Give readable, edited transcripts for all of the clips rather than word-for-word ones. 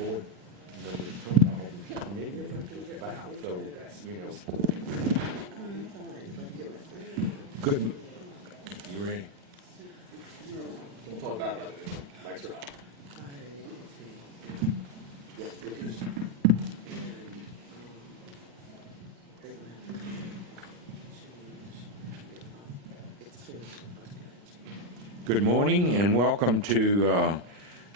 board. So, good. You ready? We'll talk about it. Mike's are out. Good morning and welcome to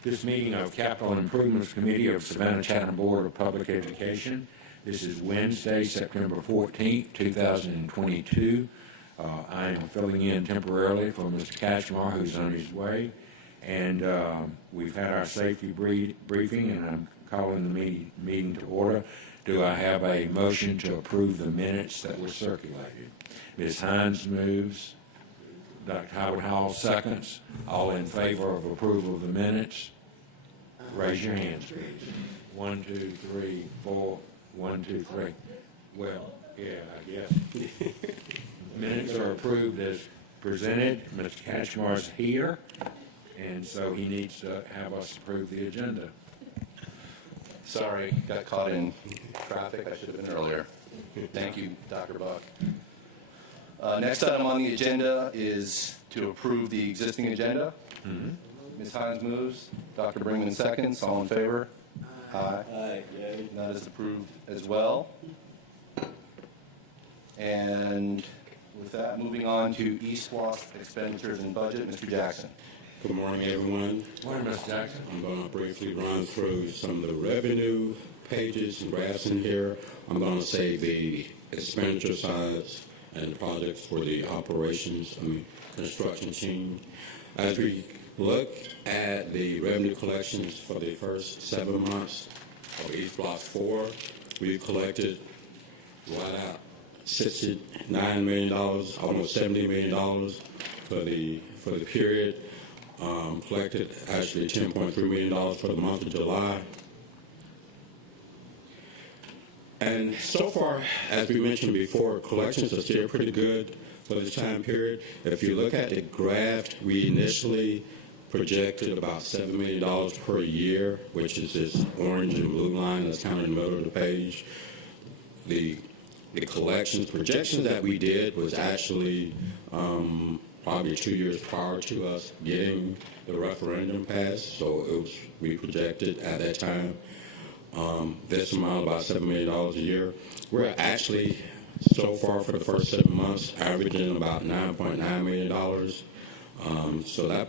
this meeting of Capital Improvements Committee of Savannah-Chatham Board of Public Education. This is Wednesday, September 14th, 2022. I am filling in temporarily for Mr. Cashmar, who's on his way. And we've had our safety briefing, and I'm calling the meeting to order. Do I have a motion to approve the minutes that were circulated? Ms. Hines moves. Dr. Howard Hall seconds. All in favor of approval of the minutes? Raise your hands, please. 1, 2, 3, 4. 1, 2, 3. Well, yeah, I guess. Minutes are approved as presented. Mr. Cashmar's here, and so he needs to have us approve the agenda. Sorry, got caught in traffic. I should have been earlier. Thank you, Dr. Buck. Next item on the agenda is to approve the existing agenda. Ms. Hines moves. Dr. Brinkman seconds. All in favor? Aye. Aye. Yay. That is approved as well. And with that, moving on to eSWAS expenditures and budget. Mr. Jackson. Good morning, everyone. Morning, Mr. Jackson. I'm going to briefly run through some of the revenue pages and graphs in here. I'm going to say the expenditure sides and the projects for the operations and construction team. As we look at the revenue collections for the first 7 months of East Block 4, we've collected right out $69 million, almost $70 million for the period. Collected actually $10.3 million for the month of July. And so far, as we mentioned before, collections are still pretty good for this time period. If you look at the graph, we initially projected about $7 million per year, which is this orange and blue line that's kind of in the middle of the page. The collections projections that we did was actually probably 2 years prior to us getting the referendum passed, so we projected at that time this amount, about $7 million a year. We're actually, so far for the first 7 months, averaging about $9.9 million. So that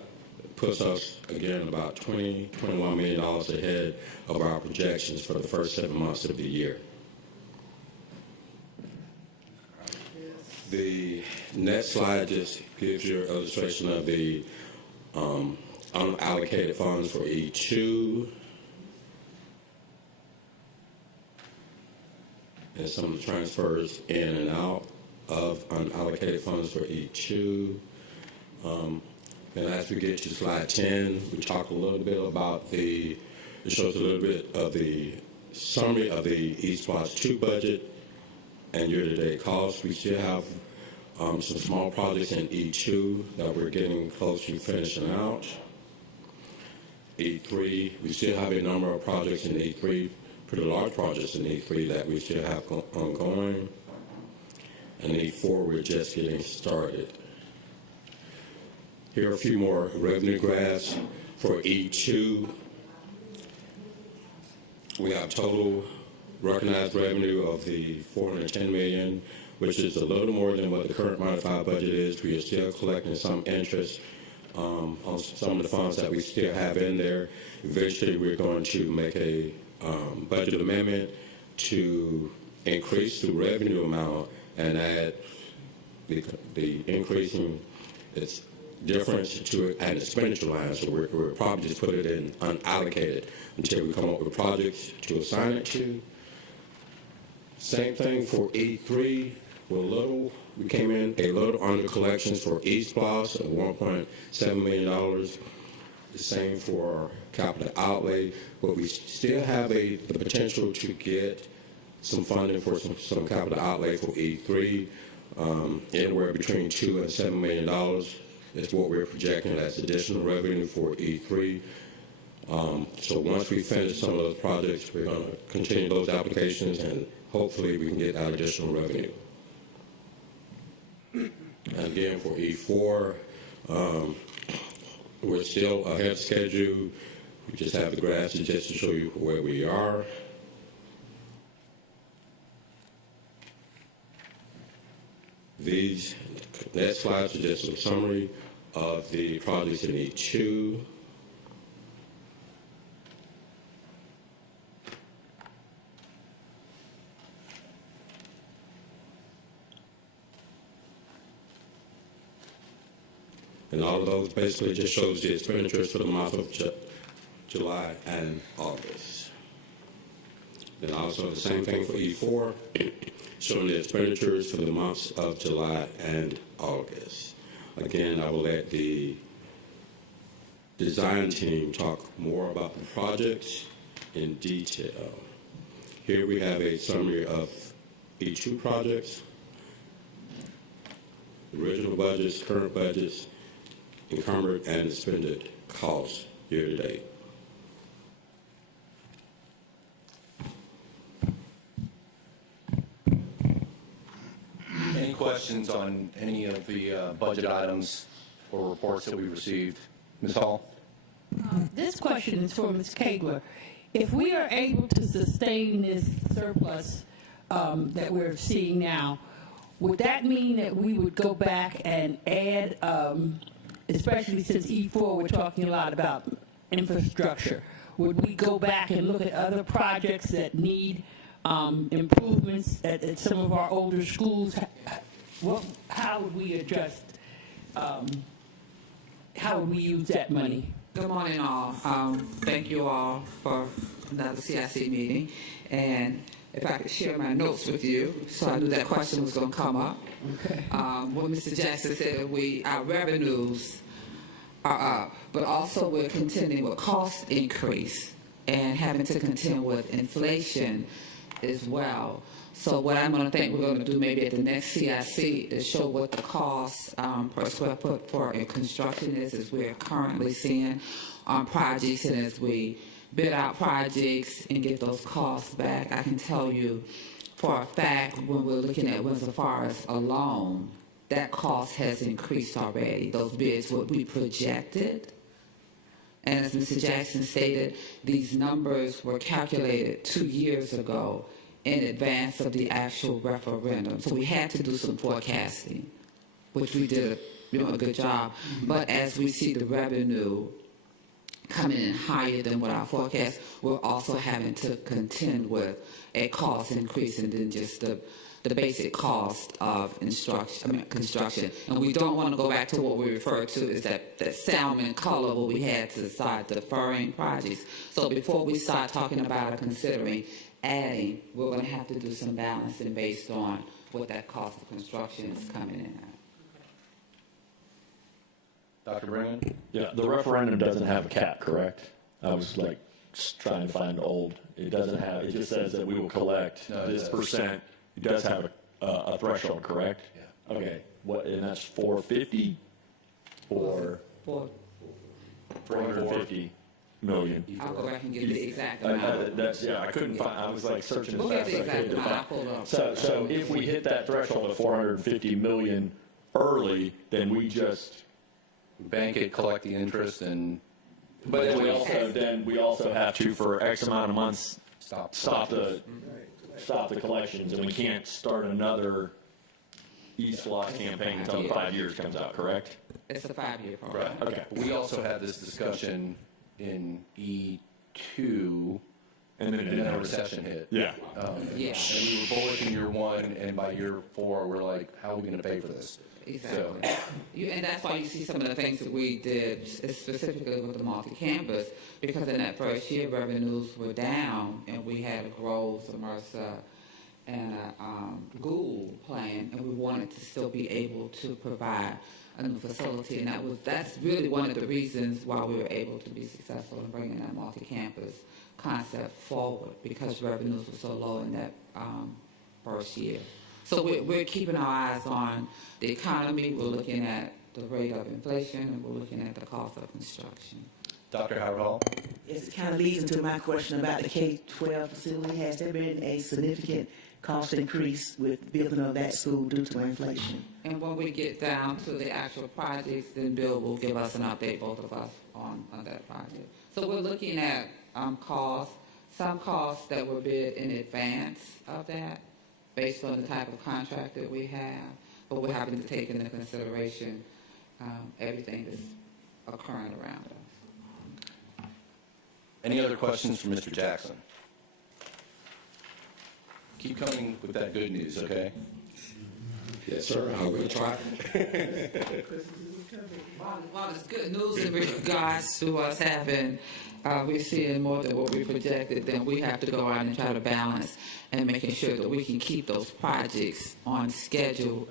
puts us, again, about $21 million ahead of our projections for the first 7 months of the year. The next slide just gives you an illustration of the unallocated funds for E2 and some of the transfers in and out of unallocated funds for E2. And as we get to slide 10, we talk a little bit about it shows a little bit of the summary of the East Block 2 budget and year-to-date costs. We still have some small projects in E2 that we're getting close to finishing out. E3, we still have a number of projects in E3, pretty large projects in E3 that we still have ongoing. And E4, we're just getting started. Here are a few more revenue graphs for E2. We have total recognized revenue of the $410 million, which is a little more than what the current modified budget is. We are still collecting some interest on some of the funds that we still have in there. Eventually, we're going to make a budget amendment to increase the revenue amount and add the increasing its difference to an expenditure line. So we're probably just put it in unallocated until we come up with projects to assign it to. Same thing for E3. We came in a little under collections for East Blocks of $1.7 million. The same for capital outlay, but we still have the potential to get some funding for some capital outlay for E3, anywhere between $2 and $7 million is what we're projecting as additional revenue for E3. So once we finish some of those projects, we're going to continue those applications, and hopefully we can get that additional revenue. And again, for E4, we're still ahead of schedule. We just have the graphs just to show you where we are. These next slides are just a summary of the projects in E2. And all of those basically just shows the expenditures for the month of July and August. Then also the same thing for E4, showing the expenditures for the months of July and August. Again, I will let the design team talk more about the projects in detail. Here we have a summary of E2 projects, original budgets, current budgets, encumbered and expended costs year to date. Any questions on any of the budget items or reports that we received? Ms. Hall? This question is for Ms. Kegler. If we are able to sustain this surplus that we're seeing now, would that mean that we would go back and add, especially since E4 we're talking a lot about infrastructure, would we go back and look at other projects that need improvements at some of our older schools? How would we adjust? How would we use that money? Good morning, all. Thank you all for another CIC meeting. And if I could share my notes with you, so I knew that question was going to come up. Okay. What Mr. Jackson said, our revenues are up, but also we're contending with cost increase and having to contend with inflation as well. So what I'm going to think we're going to do maybe at the next CIC is show what the cost per square foot for a construction is, as we're currently seeing on projects, and as we bid out projects and get those costs back. I can tell you for a fact when we're looking at Windsor Forest alone, that cost has increased already. Those bids what we projected. And as Mr. Jackson stated, these numbers were calculated 2 years ago in advance of the actual referendum. So we had to do some forecasting, which we did a good job. But as we see the revenue coming in higher than what our forecast, we're also having to contend with a cost increase and then just the basic cost of construction. And we don't want to go back to what we refer to as that salmon color where we had to start deferring projects. So before we start talking about or considering adding, we're going to have to do some balancing based on what that cost of construction is coming in at. Dr. Brinkman? Yeah, the referendum doesn't have a cap, correct? I was like trying to find old. It doesn't have, it just says that we will collect this percent. It does have a threshold, correct? Yeah. Okay, what, and that's 450 or 450 million? I'll go back and get the exact amount. That's, yeah, I couldn't find, I was like searching as We'll get fast the as I could exact to amount. I'll find. pull it up. So if we hit that threshold of 450 million early, then we just, Bank it, collect the interest, and but we also have to, for X amount of months, stop the collections, and we can't start another East Lost campaign until the 5 years comes out, correct? It's a 5-year program. right. Okay. We also had this discussion in E2, And then it and didn't then a have recession hit. Yeah. Yeah, And we were bullish in year 1, and by year 4, we're like, how are we going to pay for this? exactly. And that's why you see some of the things that we did specifically with the multi-campus, because in that first year, revenues were down, and we had a growth, a MRSA, and a Google plan, and we wanted to still be able to provide a new facility, and that's really one of the reasons why we were able to be successful in bringing that multi-campus concept forward, because revenues were so low in that first year. So we're keeping our eyes on the economy. We're looking at the rate of inflation, and we're looking at the cost of construction. Dr. Howard Hall? Yes, it kind of leads into my question about the K-12 facility. Has there been a significant cost increase with building of that school due to inflation? And when we get down to the actual projects, then Bill will give us an update, both of us, on that project. So we're looking at costs, some costs that were bid in advance of that, based on the type of contract that we have, but we're having to take into consideration everything that's occurring around us. Any other questions for Mr. Jackson? Keep coming with that good news, okay? Yes, sir, I'm going to try. Well, it's good news in regards to us having, we're seeing more than what we projected, then we have to go out and try to balance and making sure that we can keep those projects on schedule.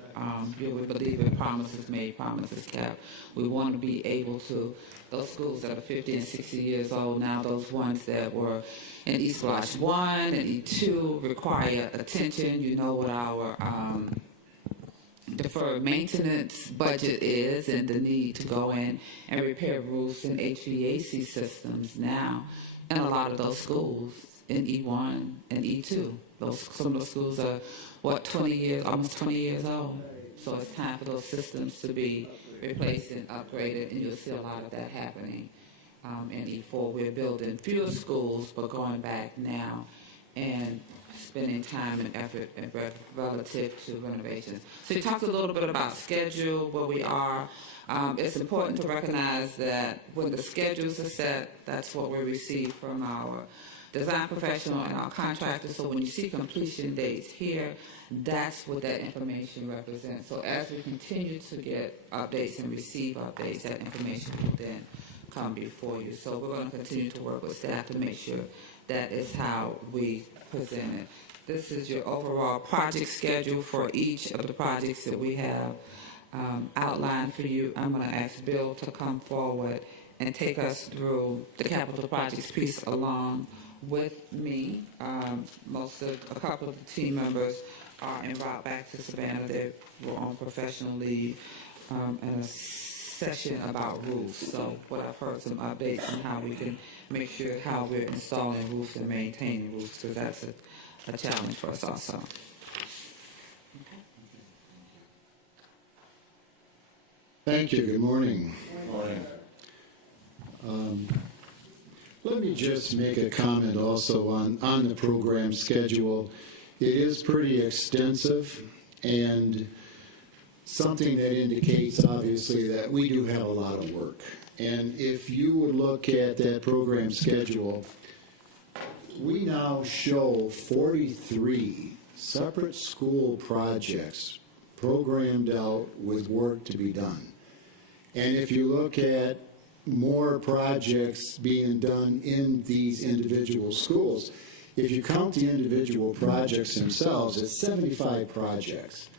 We believe in promises made, promises kept. We want to be able to, those schools that are 50 and 60 years old now, those ones that were in East Block 1 and E2 require attention. You know what our deferred maintenance budget is and the need to go in and repair roofs and HVAC systems now in a lot of those schools in E1 and E2. Some of those schools are, almost 20 years old. So it's time for those systems to be replaced and upgraded, and you'll see a lot of that happening in E4. We're building fewer schools, but going back now and spending time and effort relative to renovations. So you talked a little bit about schedule, where we are. It's important to recognize that when the schedules are set, that's what we receive from our design professional and our contractors. So when you see completion dates here, that's what that information represents. So as we continue to get updates and receive updates, that information will then come before you. So we're going to continue to work with staff to make sure that is how we present it. This is your overall project schedule for each of the projects that we have outlined for you. I'm going to ask Bill to come forward and take us through the capital projects piece along with me. A couple of the team members are en route back to Savannah. They were on professional leave in a session about roofs. So what I've heard some updates on how we can make sure how we're installing roofs and maintaining roofs, because that's a challenge for us also. Thank you. Good morning. Good morning. Let me just make a comment also on the program schedule. It is pretty extensive and something that indicates, obviously, that we do have a lot of work. And if you would look at that program schedule, we now show 43 separate school projects programmed out with work to be done. And if you look at more projects being done in these individual schools, if you count the individual projects themselves, it's 75 projects.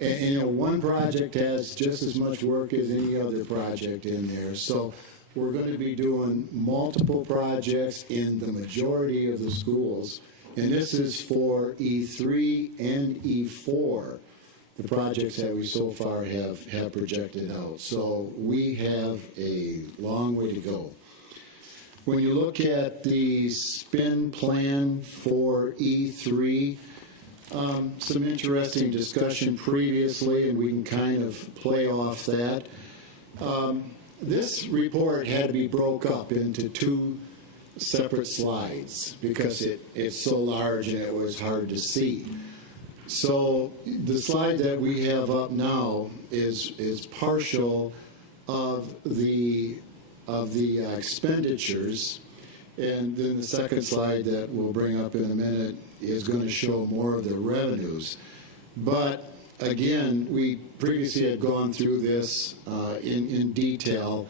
And one project has just as much work as any other project in there. So we're going to be doing multiple projects in the majority of the schools. And this is for E3 and E4, the projects that we so far have projected out. So we have a long way to go. When you look at the spend plan for E3, some interesting discussion previously, and we can kind of play off that. This report had to be broke up into two separate slides because it's so large and it was hard to see. So the slide that we have up now is partial of the expenditures, and then the second slide that we'll bring up in a minute is going to show more of the revenues. But again, we previously had gone through this in detail,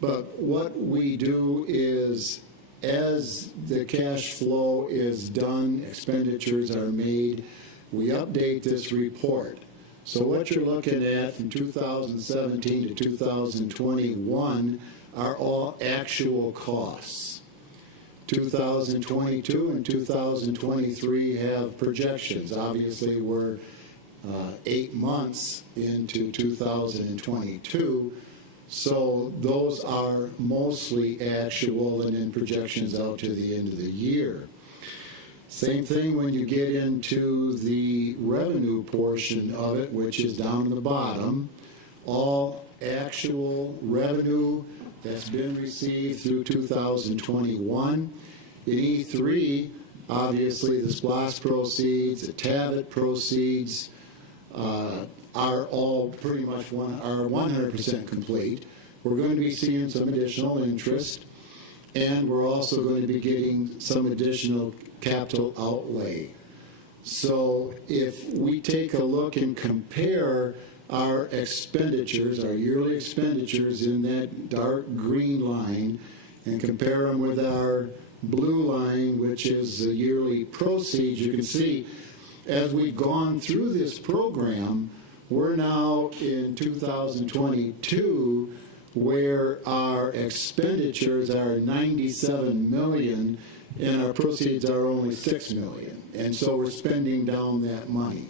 but what we do is, as the cash flow is done, expenditures are made, we update this report. So what you're looking at from 2017 to 2021 are all actual costs. 2022 and 2023 have projections. Obviously, we're 8 months into 2022, So those are mostly actual and in projections out to the end of the year. Same thing when you get into the revenue portion of it, which is down at the bottom. All actual revenue that's been received through 2021. In E3, obviously, the SPLOST proceeds, the TAVIT proceeds are all pretty much are 100% complete. We're going to be seeing some additional interest, and we're also going to be getting some additional capital outlay. So if we take a look and compare our expenditures, our yearly expenditures in that dark green line, and compare them with our blue line, which is the yearly proceeds, you can see as we've gone through this program, we're now in 2022 where our expenditures are 97 million and our proceeds are only 6 million. And so we're spending down that money.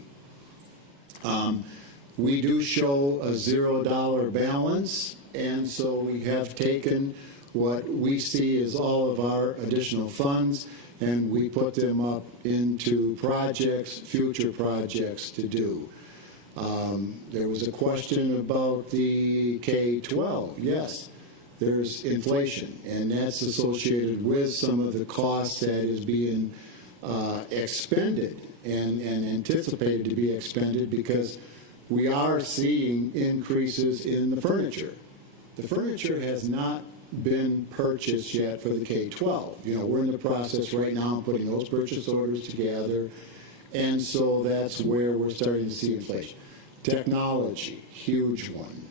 We do show a $0 balance, and so we have taken what we see as all of our additional funds, and we put them up into projects, future projects to do. There was a question about the K-12. Yes, there's inflation, and that's associated with some of the costs that is being expended and anticipated to be expended, because we are seeing increases in the furniture. The furniture has not been purchased yet for the K-12. You know, we're in the process right now of putting those purchase orders together, and so that's where we're starting to see inflation. Technology, huge one.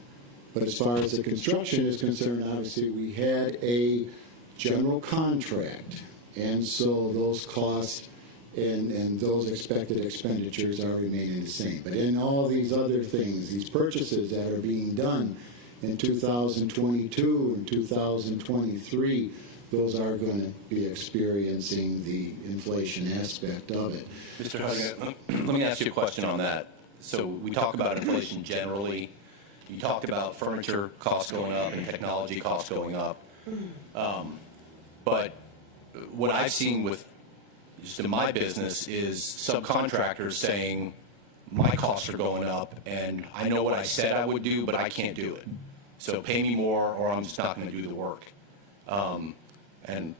But as far as the construction is concerned, obviously we had a general contract, and so those costs and those expected expenditures are remaining the same. But in all these other things, these purchases that are being done in 2022 and 2023, those are going to be experiencing the inflation aspect of it. Mr. Huggan, let me ask you a question on that. So we talk about inflation generally. You talked about furniture costs going up and technology costs going up. But what I've seen with just in my business is subcontractors saying, my costs are going up, and I know what I said I would do, but I can't do it. So pay me more, or I'm just not going to do the work. And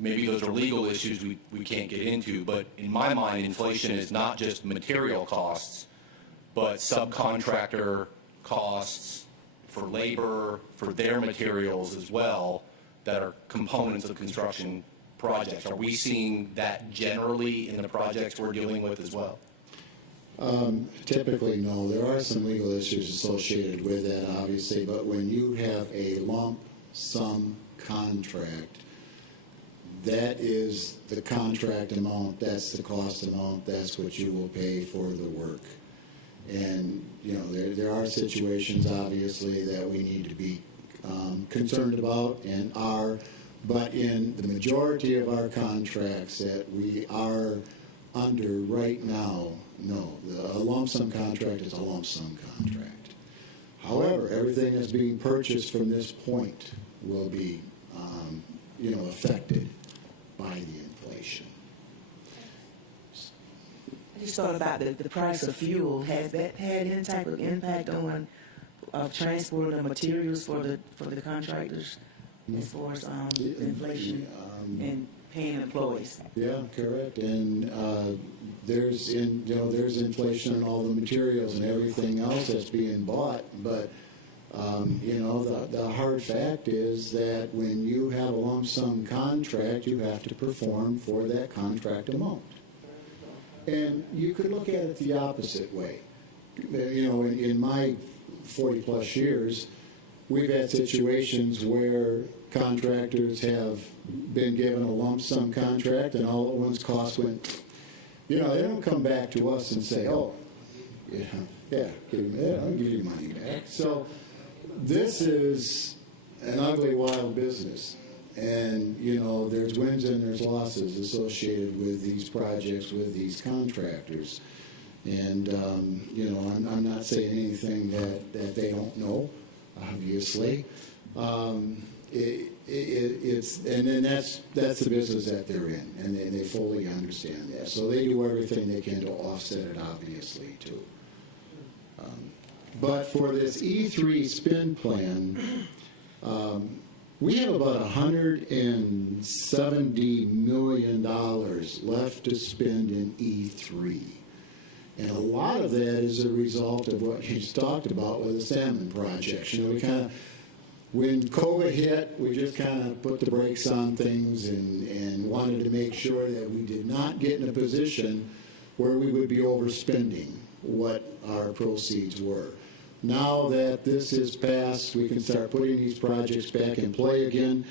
maybe those are legal issues we can't get into, but in my mind, inflation is not just material costs, but subcontractor costs for labor, for their materials as well, that are components of construction projects. Are we seeing that generally in the projects we're dealing with as well? Typically, no. There are some legal issues associated with that, obviously, but when you have a lump sum contract, that is the contract amount, that's the cost amount, that's what you will pay for the work. And, you know, there are situations, obviously, that we need to be concerned about and are, but in the majority of our contracts that we are under right now, no. A lump sum contract is a lump sum contract. However, everything that's being purchased from this point will be, affected by the inflation. I just thought about the price of fuel. Has that had any type of impact on transporting the materials for the contractors as far as inflation and paying employees? Yeah, correct. And there's inflation on all the materials and everything else that's being bought. But the hard fact is that when you have a lump sum contract, you have to perform for that contract amount. And you could look at it the opposite way. In my 40-plus years, we've had situations where contractors have been given a lump sum contract, and all at once costs went, they don't come back to us and say, I'll give you money back. So this is an ugly, wild business. And, there's wins and there's losses associated with these projects, with these contractors. And, I'm not saying anything that they don't know. obviously. And then that's the business that they're in, and they fully understand that. So they do everything they can to offset it, obviously, too. But for this E3 spend plan, we have about $170 million left to spend in E3. And a lot of that is a result of what you just talked about with the salmon projects. You know, we kind of, when COVID hit, we just kind of put the brakes on things and wanted to make sure that we did not get in a position where we would be overspending what our proceeds were. Now that this is passed, we can start putting these projects back in play again.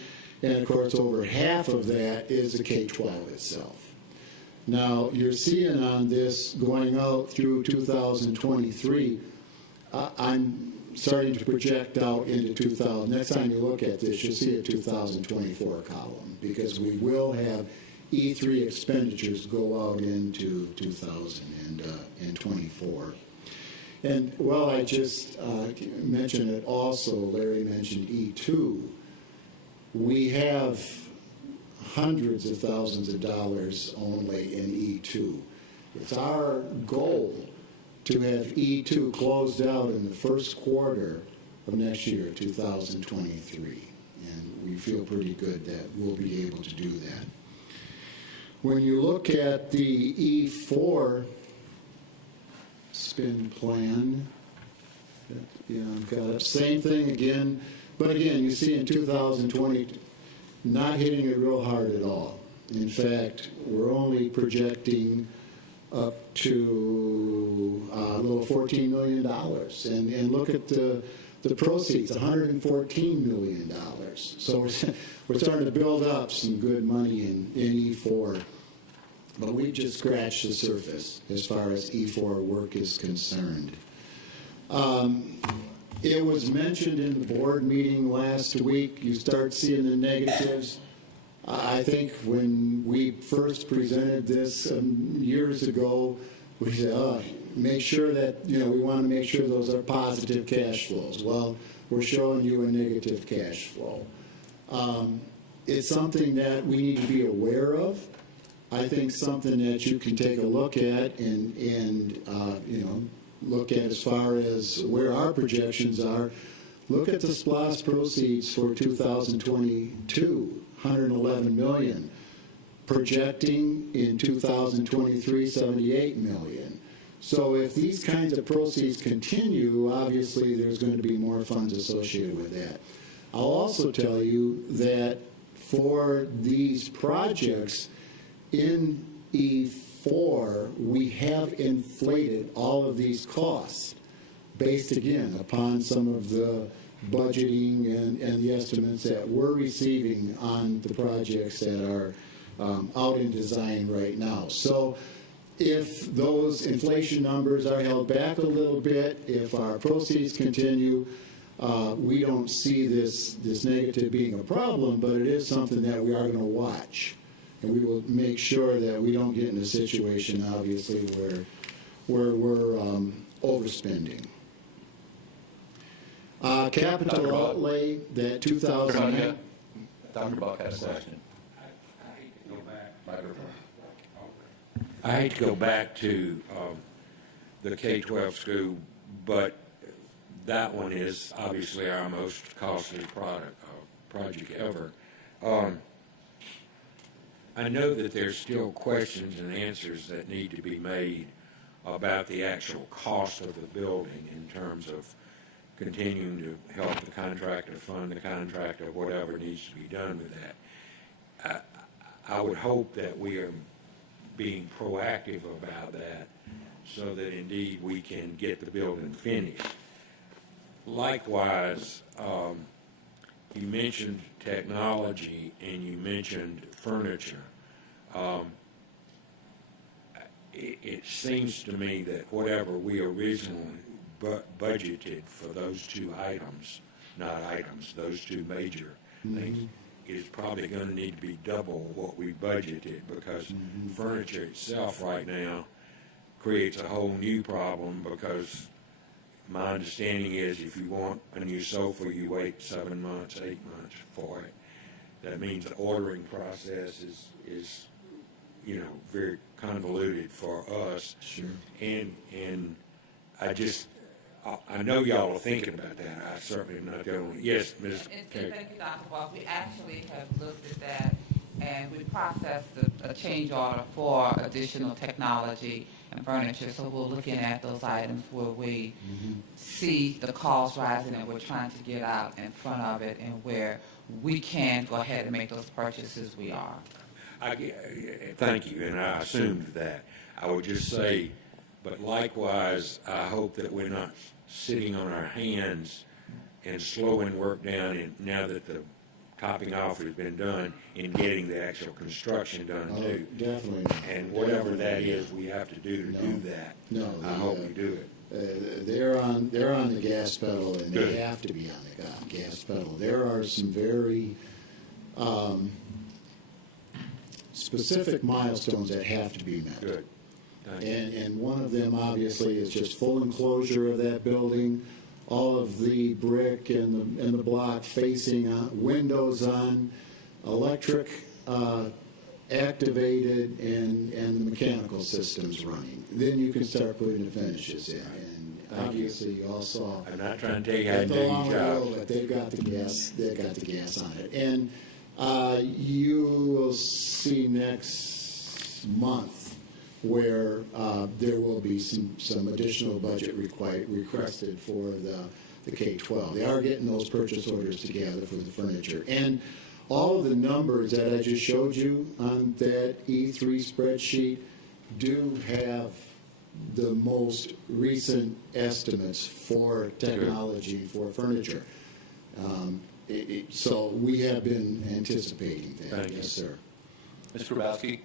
And of course, over half of that is the K-12 itself. Now, you're seeing on this going out through 2023, I'm starting to project out into 2000. Next time you look at this, you'll see a 2024 column, because we will have E3 expenditures go out into 2024. And, well, I just mentioned it also, Larry mentioned E2. We have hundreds of thousands of dollars only in E2. It's our goal to have E2 closed out in the first quarter of next year, 2023. And we feel pretty good that we'll be able to do that. When you look at the E4 spend plan, I've got the same thing again, but again, you see in 2020, not hitting it real hard at all. In fact, we're only projecting up to a little $14 million. And look at the proceeds, $114 million. So we're starting to build up some good money in E4. But we've just scratched the surface as far as E4 work is concerned. It was mentioned in the board meeting last week. You start seeing the negatives. I think when we first presented this years ago, we said, make sure that, we want to make sure those are positive cash flows. Well, we're showing you a negative cash flow. It's something that we need to be aware of. I think something that you can take a look at and look at as far as where our projections are. Look at the SPLOST proceeds for 2022, $111 million. Projecting in 2023, $78 million. So if these kinds of proceeds continue, obviously there's going to be more funds associated with that. I'll also tell you that for these projects in E4, we have inflated all of these costs based, again, upon some of the budgeting and the estimates that we're receiving on the projects that are out in design right now. So if those inflation numbers are held back a little bit, if our proceeds continue, we don't see this negative being a problem, but it is something that we are going to watch. And we will make sure that we don't get in a situation, obviously, where we're overspending. Capital outlay, that 2000. Dr. Buck has a question. I hate to go back to the K-12 school, but that one is obviously our most costly project ever. I know that there's still questions and answers that need to be made about the actual cost of the building in terms of continuing to help the contractor fund the contractor, whatever needs to be done with that. I would hope that we are being proactive about that so that indeed we can get the building finished. Likewise, you mentioned technology and you mentioned furniture. It seems to me that whatever we originally budgeted for those two items, those two major things, is probably going to need to be double what we budgeted, because furniture itself right now creates a whole new problem, because my understanding is if you want a new sofa, you wait 7 months, 8 months for it. That means the ordering process is very convoluted for us. Sure. And I know y'all are thinking about that. I certainly am not the only. Yes, Ms. And Kay. thank you, Dr. Walk. We actually have looked at that, and we processed a change order for additional technology and furniture. So we're looking at those items where we see the cost rising, and we're trying to get out in front of it, and where we can go ahead and make those purchases, we are. Thank you, and I assumed that. I would just say, but likewise, I hope that we're not sitting on our hands and slowing work down, and now that the topping off has been done, in getting the actual construction done Oh, too. definitely. And whatever that is we have to do to do that, No, I hope we do it. They're on the gas pedal, and Good. they have to be on the gas pedal. There are some very specific milestones that have to be met. Good. Thank you. And one of them, obviously, is just full enclosure of that building, all of the brick and the block facing on, windows on, electric activated, and the mechanical systems running. Then you can start putting the finishes in. And obviously, you all saw I'm not trying to tell you how to at do the your long job. road, but they've got the gas on it. And you will see next month where there will be some additional budget requested for the K-12. They are getting those purchase orders together for the furniture. And all of the numbers that I just showed you on that E3 spreadsheet do have the most recent estimates for technology for furniture. So we have been anticipating that. Thank you. Yes, sir. Ms. Grabowski?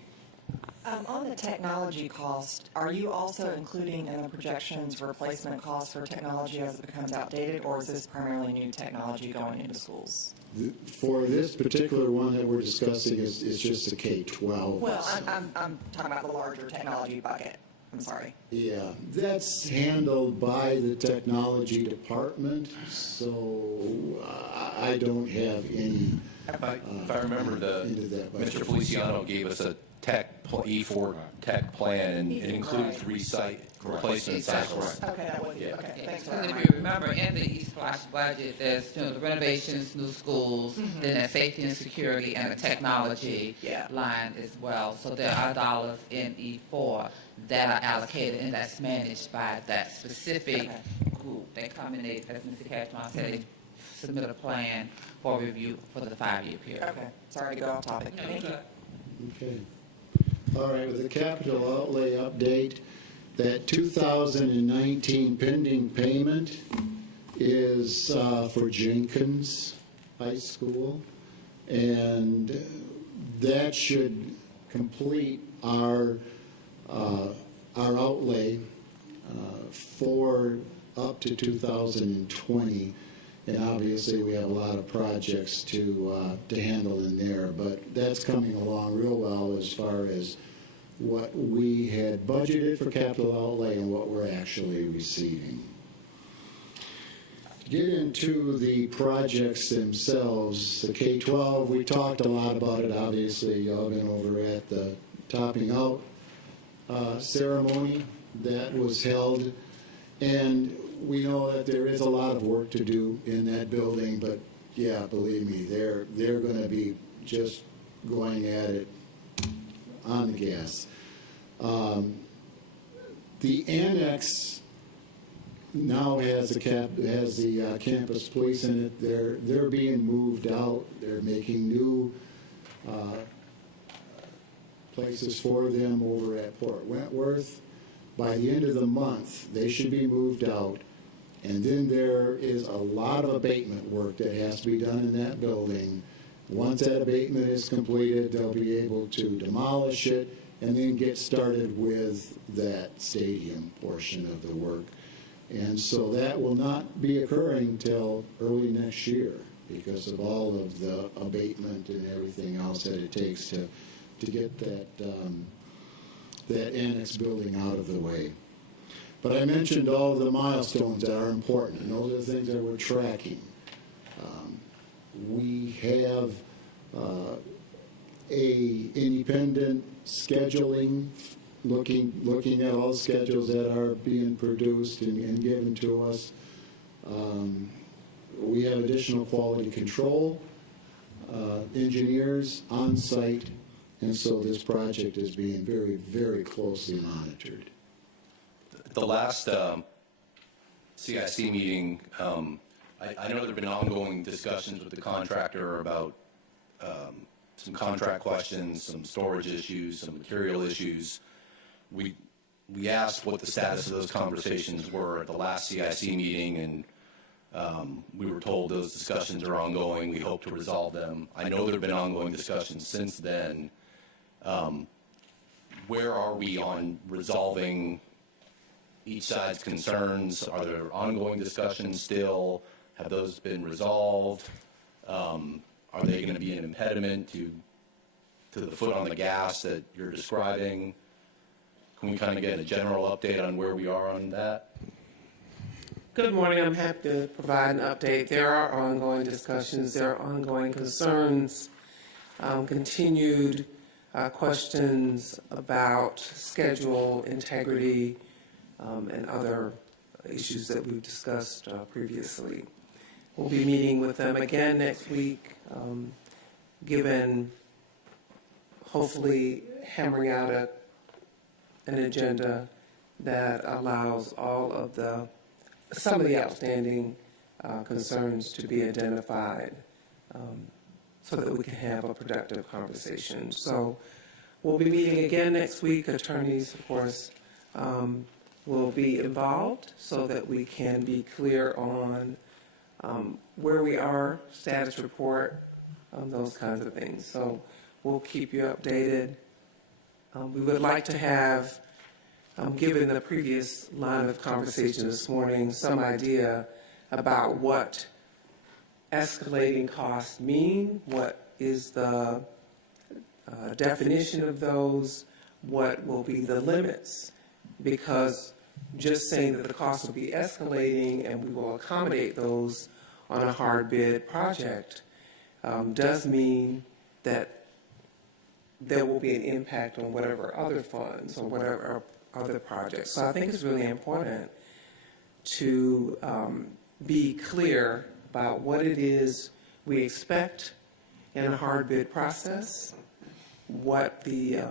On the technology cost, are you also including in the projections replacement costs for technology as it becomes outdated, or is this primarily new technology going into schools? For this particular one that we're discussing is just a K-12. Well, I'm talking about the larger technology bucket. I'm sorry. Yeah, that's handled by the technology department, so I don't have any If I remember, into that budget. Mr. Feliciano gave us a E4 tech plan, and it includes replacement cycles. Okay, that was, Yeah. okay, thanks for Because that. if you remember, in the East Flash budget, there's the renovations, new schools, then there's safety and security, and the technology Yeah. line as well. So there are dollars in E4 that are allocated, and that's managed by that specific group. They come in, as Mr. Cashman said, they submit a plan for review for the 5-year period. Okay, sorry to go off topic. Thank you. Okay. All right, with the capital outlay update, that 2019 pending payment is for Jenkins High School, and that should complete our outlay for up to 2020. And obviously, we have a lot of projects to handle in there, but that's coming along real well as far as what we had budgeted for capital outlay and what we're actually receiving. To get into the projects themselves, the K-12, we talked a lot about it. Obviously, y'all been over at the topping out ceremony that was held, and we know that there is a lot of work to do in that building, but yeah, believe me, they're going to be just going at it on the gas. The annex now has the campus police in it. They're being moved out. They're making new places for them over at Port Wentworth. By the end of the month, they should be moved out. And then there is a lot of abatement work that has to be done in that building. Once that abatement is completed, they'll be able to demolish it and then get started with that stadium portion of the work. And so that will not be occurring till early next year because of all of the abatement and everything else that it takes to get that annex building out of the way. But I mentioned all of the milestones that are important, and those are the things that we're tracking. We have a independent scheduling, looking at all the schedules that are being produced and given to us. We have additional quality control engineers on site, and so this project is being very, very closely monitored. The last CIC meeting, I know there have been ongoing discussions with the contractor about some contract questions, some storage issues, some material issues. We asked what the status of those conversations were at the last CIC meeting, and we were told those discussions are ongoing. We hope to resolve them. I know there have been ongoing discussions since then. Where are we on resolving each side's concerns? Are there ongoing discussions still? Have those been resolved? Are they going to be an impediment to the foot on the gas that you're describing? Can we kind of get a general update on where we are on that? Good morning. I'm happy to provide an update. There are ongoing discussions. There are ongoing concerns, continued questions about schedule integrity, and other issues that we've discussed previously. We'll be meeting with them again next week, given hopefully hammering out an agenda that allows some of the outstanding concerns to be identified, so that we can have a productive conversation. So we'll be meeting again next week. Attorneys, of course, will be involved so that we can be clear on where we are, status report, those kinds of things. So we'll keep you updated. We would like to have, given the previous line of conversation this morning, some idea about what escalating costs mean, what is the definition of those, what will be the limits, because just saying that the costs will be escalating and we will accommodate those on a hard bid project does mean that there will be an impact on whatever other funds or whatever other projects. So I think it's really important to be clear about what it is we expect in a hard bid process, what's the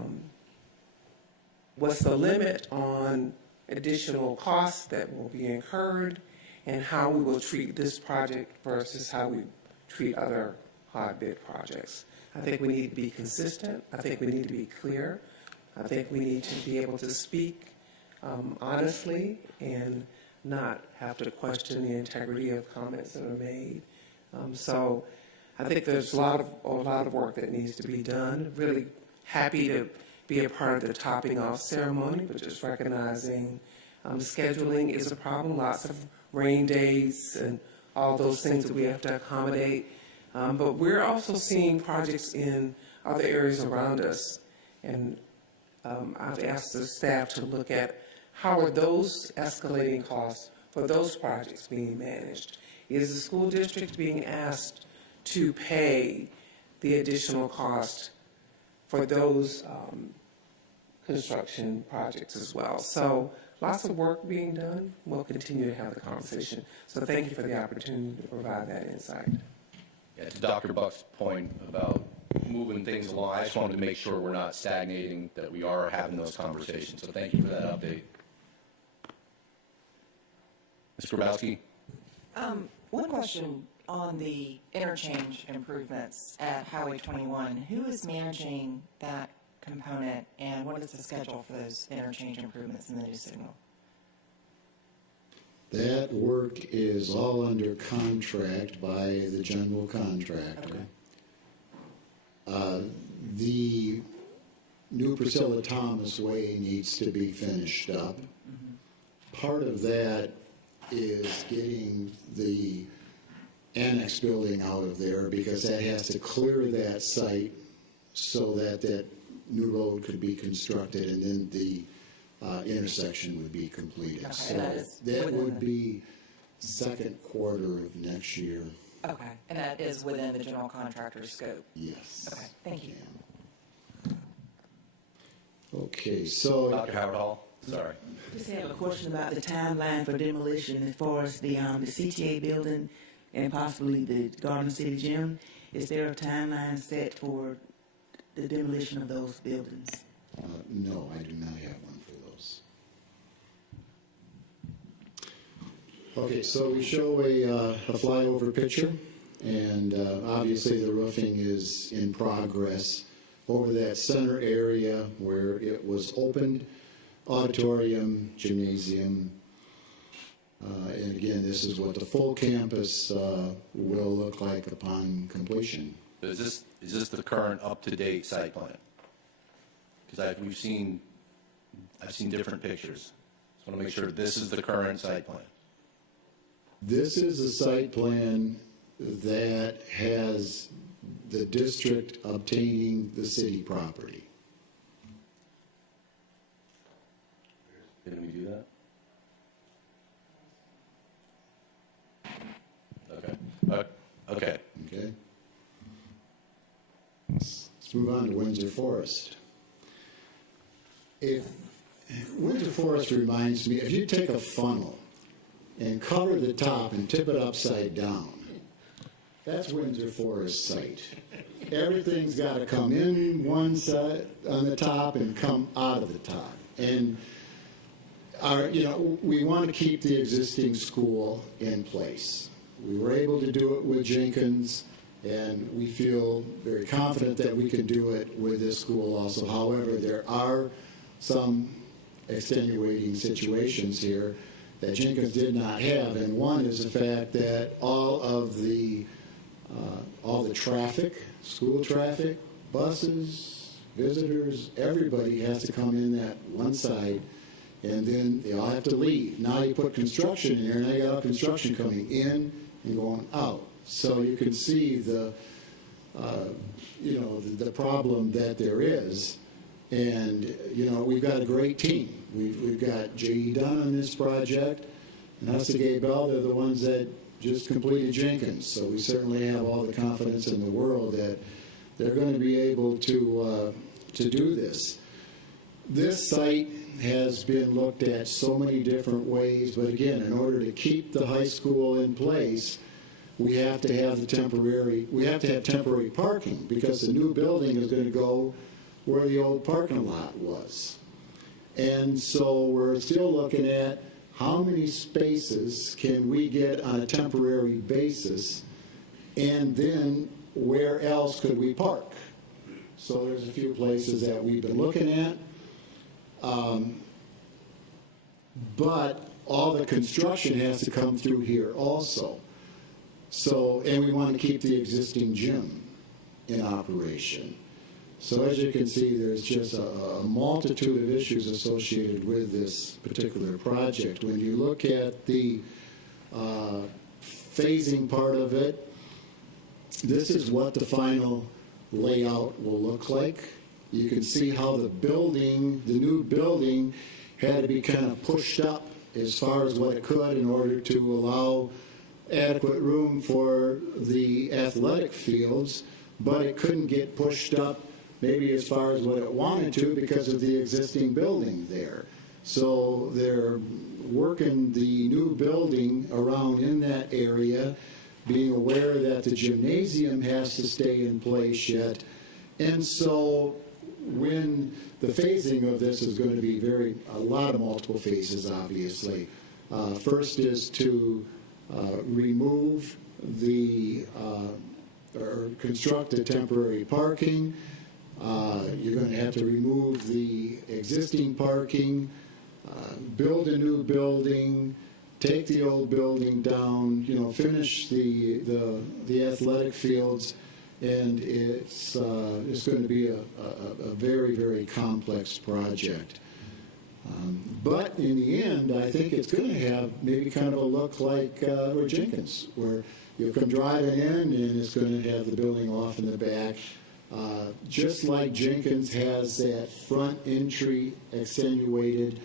limit on additional costs that will be incurred, and how we will treat this project versus how we treat other hard bid projects. I think we need to be consistent. I think we need to be clear. I think we need to be able to speak honestly and not have to question the integrity of comments that are made. So I think there's a lot of work that needs to be done. Really happy to be a part of the topping off ceremony, but just recognizing scheduling is a problem. Lots of rain days and all those things that we have to accommodate. But we're also seeing projects in other areas around us. And I've asked the staff to look at how are those escalating costs for those projects being managed. Is the school district being asked to pay the additional cost for those construction projects as well? So lots of work being done. We'll continue to have the conversation. So thank you for the opportunity to provide that insight. Yeah, to Dr. Buck's point about moving things along, I just wanted to make sure we're not stagnating, that we are having those conversations. So thank you for that update. Mr. Grabowski? One question on the interchange improvements at Highway 21. Who is managing that component, and what is the schedule for those interchange improvements in the new signal? That work is all under contract by the general contractor. Okay. The new Priscilla Thomas Way needs to be finished up. Part of that is getting the annex building out of there, because that has to clear that site so that that new road could be constructed, and then the intersection would be completed. Okay, So that is that within would the- be second quarter of next year, Okay, and that is within the general contractor's scope? yes. Okay, thank you. Okay, so Dr. Howard Hall, sorry. Just have a question about the timeline for demolition as far as the CTA building and possibly the Garden City Gym. Is there a timeline set for the demolition of those buildings? no, I do not have one for those. Okay, so we show a flyover picture, and obviously the roofing is in progress over that center area where it was opened, auditorium, gymnasium. And again, this is what the full campus will look like upon completion. Is this the current up-to-date site plan? Because I've seen different pictures. Just want to make sure this is the current site plan. This is a site plan that has the district obtaining the city property. Didn't we do that? Okay. Okay. Okay? Let's move on to Windsor Forest. If Windsor Forest reminds me, if you take a funnel and cover the top and tip it upside down, that's Windsor Forest site. Everything's got to come in one side on the top and come out of the top. And we want to keep the existing school in place. We were able to do it with Jenkins, and we feel very confident that we can do it with this school also. However, there are some extenuating situations here that Jenkins did not have, and one is the fact that all the traffic, school traffic, buses, visitors, everybody has to come in that one side, and then they all have to leave. Now you put construction in here, and now you got construction coming in and going out. So you can see the problem that there is. And, we've got a great team. We've got J.E. Dunn on this project, and Hussey Gay Bell, they're the ones that just completed Jenkins. So we certainly have all the confidence in the world that they're going to be able to do this. This site has been looked at so many different ways, but again, in order to keep the high school in place, we have to have temporary parking, because the new building is going to go where the old parking lot was. And so we're still looking at how many spaces can we get on a temporary basis, and then where else could we park? So there's a few places that we've been looking at. But all the construction has to come through here also. So, and we want to keep the existing gym in operation. So as you can see, there's just a multitude of issues associated with this particular project. When you look at the phasing part of it, this is what the final layout will look like. You can see how the new building had to be kind of pushed up as far as what it could in order to allow adequate room for the athletic fields, but it couldn't get pushed up maybe as far as what it wanted to because of the existing building there. So they're working the new building around in that area, being aware that the gymnasium has to stay in place yet. And so when the phasing of this is going to be a lot of multiple phases, obviously. First is to remove or construct the temporary parking. You're going to have to remove the existing parking, build a new building, take the old building down, finish the athletic fields, and it's going to be a very, very complex project. But in the end, I think it's going to have maybe kind of a look like Jenkins, where you'll come driving in and it's going to have the building off in the back, Just like Jenkins has that front entry accentuated,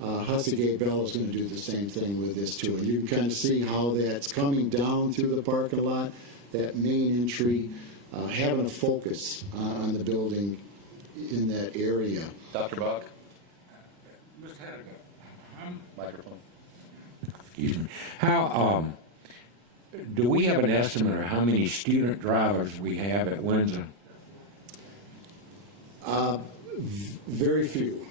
Hussey Gate Bell is going to do the same thing with this too. And you can kind of see how that's coming down through the parking lot, that main entry, having a focus on the building in that area. Dr. Buck, Mr. Hattiger, microphone. excuse me. How, do we have an estimate of how many student drivers we have at Windsor? Very few.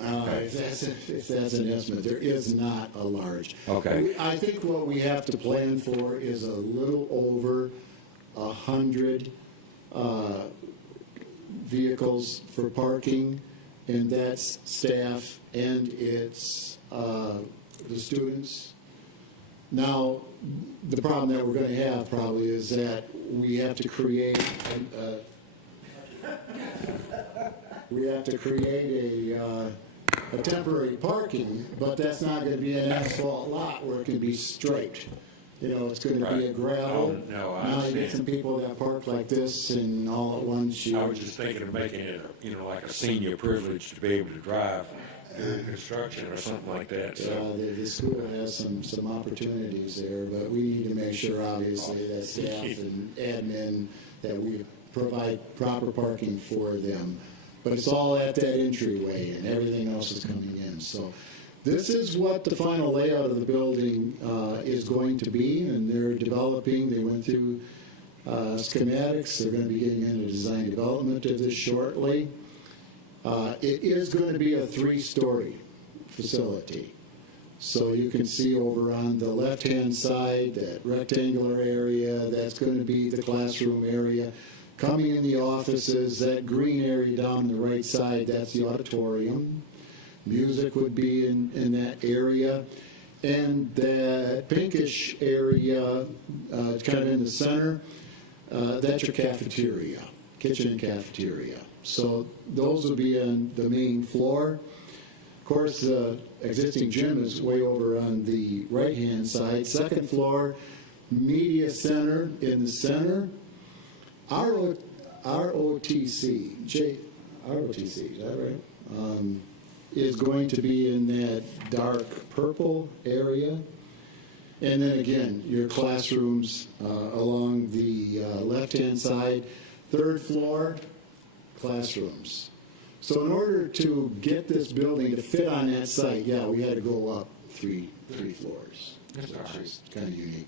If that's an estimate, there is not a large. Okay. I think what we have to plan for is a little over 100 vehicles for parking, and that's staff and it's the students. Now, the problem that we're going to have probably is that we have to create a temporary parking, but that's not going to be an asphalt lot where it can be striped. You know, it's going to be a gravel. Oh, no, I Now you get understand. some people that park like this, and all at once I you. was just thinking of making it, like a senior privilege to be able to drive during construction or something like that, so. The school has some opportunities there, but we need to make sure, obviously, that staff and admin, that we provide proper parking for them. But it's all at that entryway, and everything else is coming in. So this is what the final layout of the building is going to be, and they're developing. They went through schematics. They're going to be getting into design development of this shortly. It is going to be a 3-story facility. So you can see over on the left-hand side, that rectangular area, that's going to be the classroom area. Coming in the offices, that green area down the right side, that's the auditorium. Music would be in that area. And that pinkish area, kind of in the center, that's your cafeteria, kitchen and cafeteria. So those will be on the main floor. Of course, the existing gym is way over on the right-hand side. Second floor, media center in the center. ROTC, is that right? Is going to be in that dark purple area. And then again, your classrooms along the left-hand side. Third floor, classrooms. So in order to get this building to fit on that site, yeah, we had to go up three floors, which is kind of unique.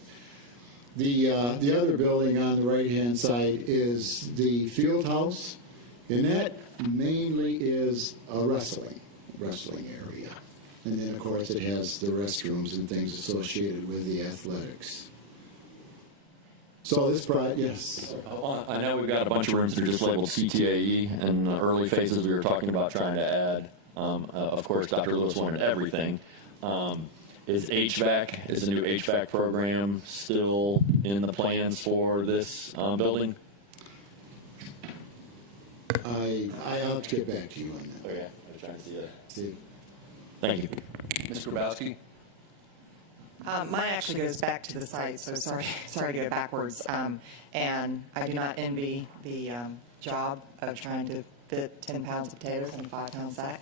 The other building on the right-hand side is the field house, and that mainly is a wrestling area. And then, of course, it has the restrooms and things associated with the athletics. So this project, yes. I know we've got a bunch of rooms that are just labeled CTAE. In the early phases, we were talking about trying to add, of course, Dr. Lewis wanted everything. Is the new HVAC program still in the plans for this building? I'll have to get back to you on that. Okay, I was trying to see that. Steve? Thank you. Ms. Grabowski? Mine actually goes back to the site, so sorry to go backwards. And I do not envy the job of trying to fit 10 pounds of potatoes in a 5-pound sack.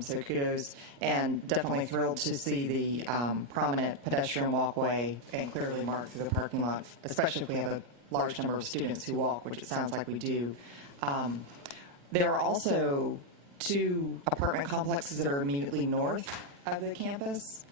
So kudos, and definitely thrilled to see the prominent pedestrian walkway and clearly marked through the parking lot, especially if we have a large number of students who walk, which it sounds like we do. There are also 2 apartment complexes that are immediately north of the campus.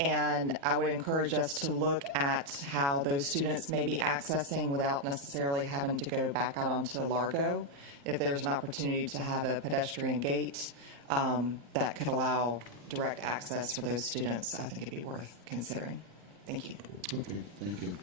And I would encourage us to look at how those students may be accessing without necessarily having to go back out onto Largo. If there's an opportunity to have a pedestrian gate that could allow direct access for those students, I think it'd be worth considering. Thank you. Okay, thank you.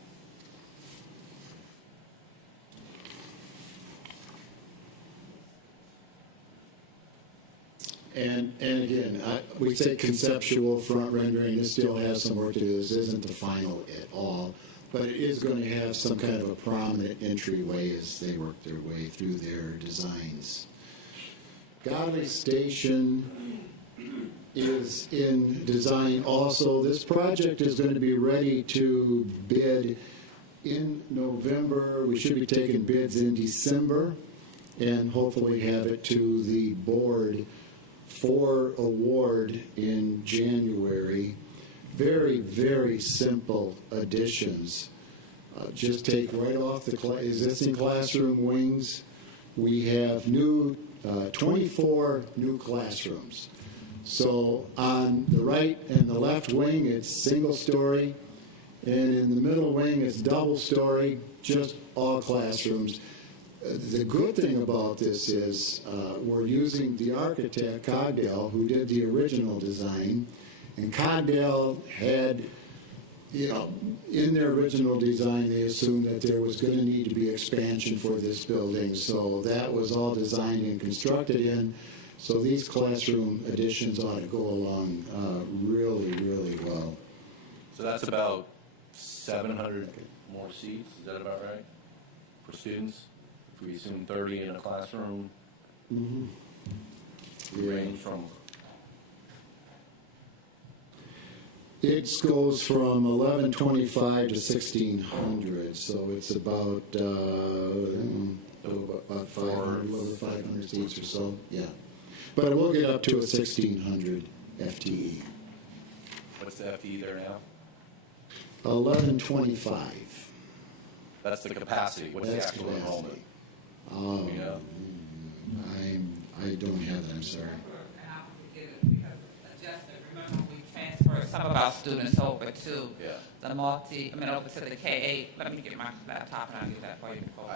And again, we say conceptual front rendering, this still has some work to do. This isn't the final at all, but it is going to have some kind of a prominent entryway as they work their way through their designs. Godley Station is in design also. This project is going to be ready to bid in November. We should be taking bids in December and hopefully have it to the board for award in January. Very, very simple additions. Just take right off the existing classroom wings. We have 24 new classrooms. So on the right and the left wing, it's single story, and in the middle wing, it's double story, just all classrooms. The good thing about this is we're using the architect, Cogdell, who did the original design, and Cogdell had, in their original design, they assumed that there was going to need to be expansion for this building, so that was all designed and constructed in. So these classroom additions ought to go along really, really well. So that's about 700 more seats, is that about right, for students? If we assume 30 in a classroom, range from... It goes from 1125 to 1600, so it's about 500, over 500 seats or so, yeah. But it will get up to a 1,600 FTE. What's the FTE there now? 1125. That's the capacity, what's the That's actual capacity. enrollment? You know? I don't have that, I'm sorry. And I'll forget it because adjusted, remember we transferred some of our students over to the over to the K-8. Let me get my laptop and I'll get that for you before.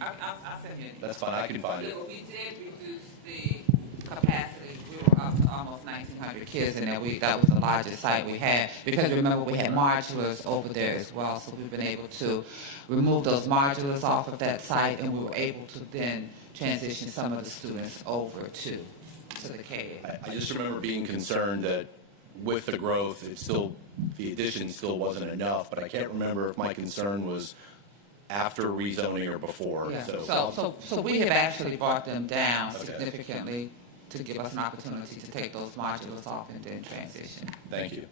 I'll send you. That's fine, I can find it. We did reduce the capacity. We were up to almost 1,900 kids in there. That was the largest site we had. Because remember, we had modulars over there as well, so we've been able to remove those modulars off of that site, and we were able to then transition some of the students over to the K-8. I just remember being concerned that with the growth, the addition still wasn't enough, but I can't remember if my concern was after rezoning or before. Yeah. So So we have actually brought them down significantly to give us an opportunity to take those modulars off and then transition. thank you.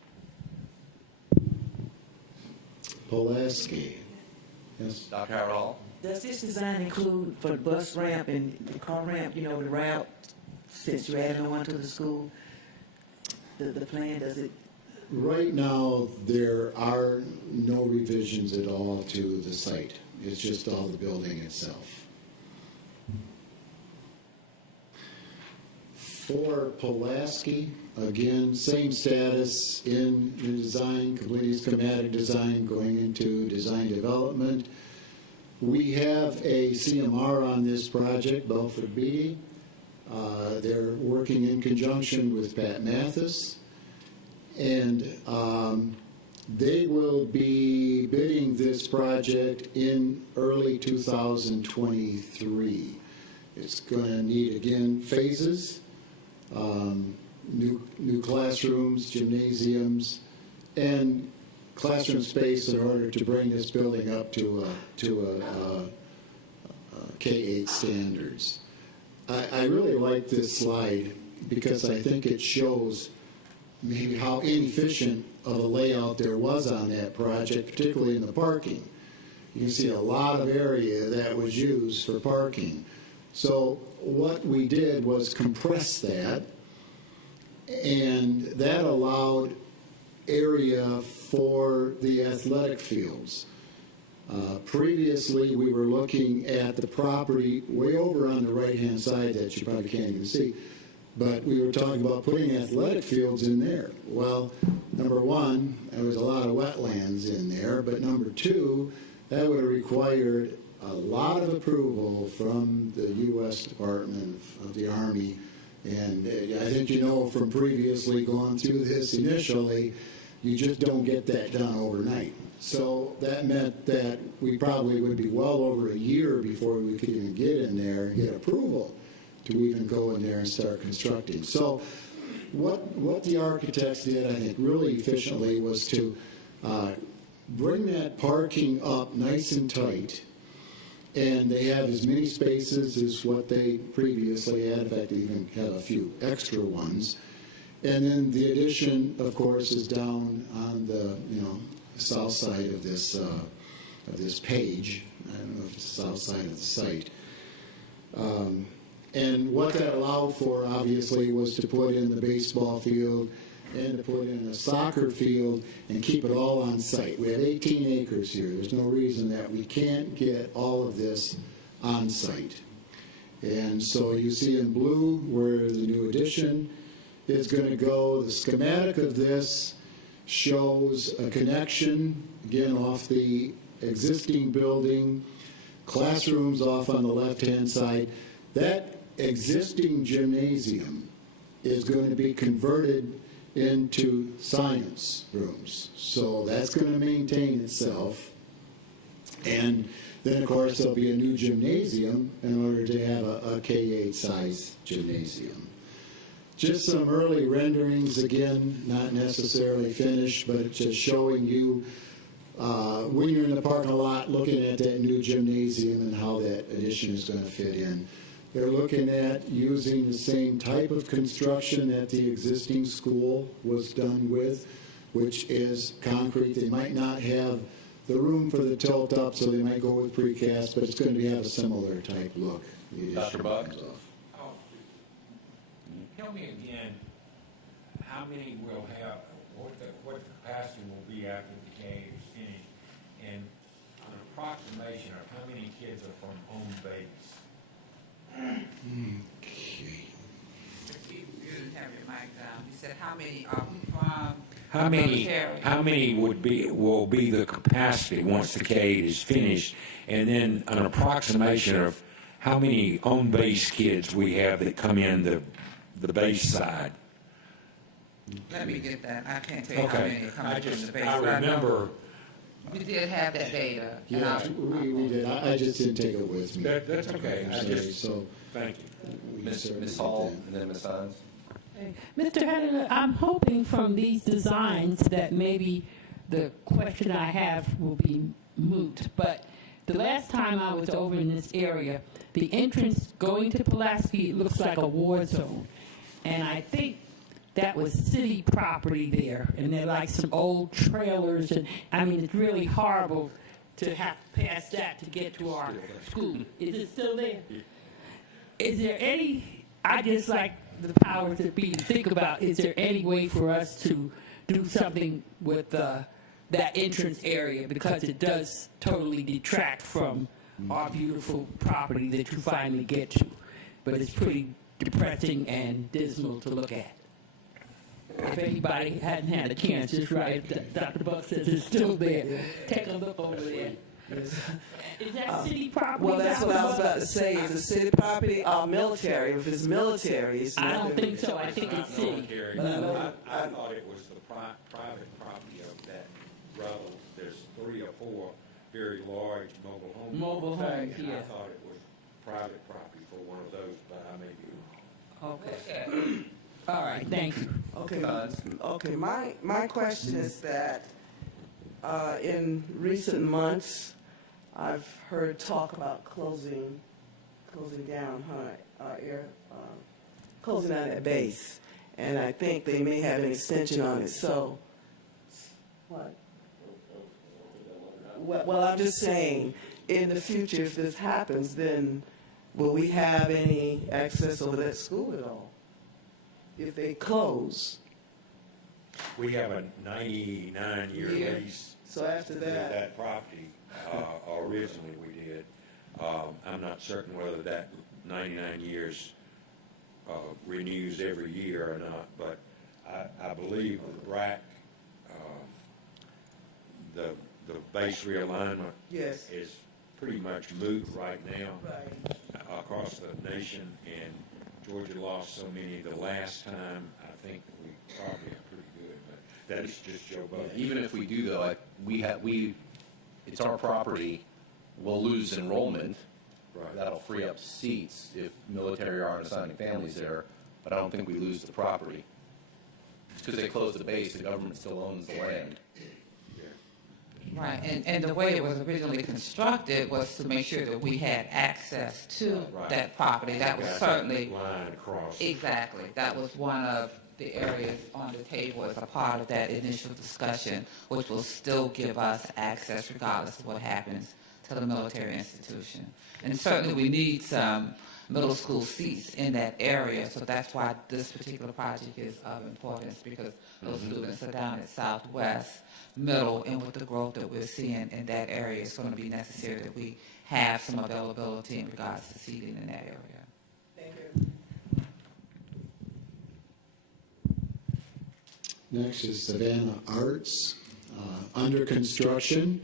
Pulaski. Yes. Dr. Howard Hall? Does this design include for the bus ramp and the car ramp, the route, since you're adding one to the school? The plan, does it? Right now, there are no revisions at all to the site. It's just all the building itself. For Pulaski, again, same status in the design, completing schematic design, going into design development. We have a CMR on this project, Belford Beatty. They're working in conjunction with Pat Mathis, and they will be bidding this project in early 2023. It's going to need, again, phases. New classrooms, gymnasiums, and classroom space in order to bring this building up to K-8 standards. I really like this slide because I think it shows maybe how inefficient of a layout there was on that project, particularly in the parking. You can see a lot of area that was used for parking. So what we did was compress that, and that allowed area for the athletic fields. Previously, we were looking at the property way over on the right-hand side that you probably can't even see, but we were talking about putting athletic fields in there. Well, number one, there was a lot of wetlands in there, but number two, that would have required a lot of approval from the U.S. Department of the Army. And I think from previously going through this initially, you just don't get that done overnight. So that meant that we probably would be well over a year before we could even get in there and get approval to even go in there and start constructing. So what the architects did, I think, really efficiently was to bring that parking up nice and tight. And they have as many spaces as what they previously had. In fact, they even have a few extra ones. And then the addition, of course, is down on the south side of this this page. I don't know if it's the south side of the site. And what that allowed for, obviously, was to put in the baseball field and to put in a soccer field and keep it all on site. We have 18 acres here. There's no reason that we can't get all of this on site. And so you see in blue where the new addition is going to go. The schematic of this shows a connection, again, off the existing building, classrooms off on the left-hand side. That existing gymnasium is going to be converted into science rooms. So that's going to maintain itself. And then, of course, there'll be a new gymnasium in order to have a K-8 size gymnasium. Just some early renderings, again, not necessarily finished, but just showing you when you're in the parking lot looking at that new gymnasium and how that addition is going to fit in. They're looking at using the same type of construction that the existing school was done with, which is concrete. They might not have the room for the tilt up, so they might go with precast, but it's going to have a similar type look. Dr. Buck? Tell me again, how many will have, what the capacity will be after the K is finished, and an approximation of how many kids are from home base? Okay. You didn't have your mic down. You said how many are from military? How many will be the capacity once the K is finished, and then an approximation of how many on base kids we have that come in the base side? Let me get that. I can't tell you how many Okay, are coming from the base. I but know remember. We did have that data. Yeah, we did. I just didn't take it with me. That's okay. I'm sorry. So Thank you. Ms. Hall, and then Ms. Hines. Mr. Hedden, I'm hoping from these designs that maybe the question I have will be moot, but the last time I was over in this area, the entrance going to Pulaski looks like a war zone. And I think that was city property there, and they're like some old trailers, and I mean, it's really horrible to have to pass that to get to our school. Is it still there? Is there any, I just like the power to be, think about, is there any way for us to do something with that entrance area, because it does totally detract from our beautiful property that you finally get to, but it's pretty depressing and dismal to look at. If anybody hadn't had a chance, just right, Dr. Buck says it's still there. Take a look over there. Is that city property? Well, that's what I was Dr. about to say. Is it city property or military? If it's military, it's I not. don't think so. I think it's city. Military. I thought it was the private property of that rebel. There's 3 or 4 very large mobile homes. Mobile homes, And yeah. I thought it was private property for one of those, but I may be wrong. Okay. All right, thank you. Okay, my question is that in recent months, I've heard talk about closing down closing down that base, and I think they may have an extension on it. So, what? Well, I'm just saying, in the future, if this happens, then will we have any access over that school at all? If they close. We have a 99-year Yeah. lease. So after with that, that property, originally we did. I'm not certain whether that 99 years renews every year or not, but I believe the BRAC, the base realignment yes. is pretty much moot right now Right. across the nation, and Georgia lost so many the last time. I think we probably are pretty good, but that's just Joe Buck. Even if we do, though, it's our property. We'll lose enrollment. Right. That'll free up seats if military aren't assigning families there, but I don't think we lose the property. Just because they close the base, the government still owns the land. Right, and the way it was originally constructed was to make sure that we had access to Right. that property. That was Got certainly, line across. exactly, that was one of the areas on the table as a part of that initial discussion, which will still give us access regardless of what happens to the military institution. And certainly we need some middle school seats in that area, so that's why this particular project is of importance, because those students are down at Southwest Middle, and with the growth that we're seeing in that area, it's going to be necessary that we have some availability in regards to seating in that area. Thank you. Next is Savannah Arts, under construction.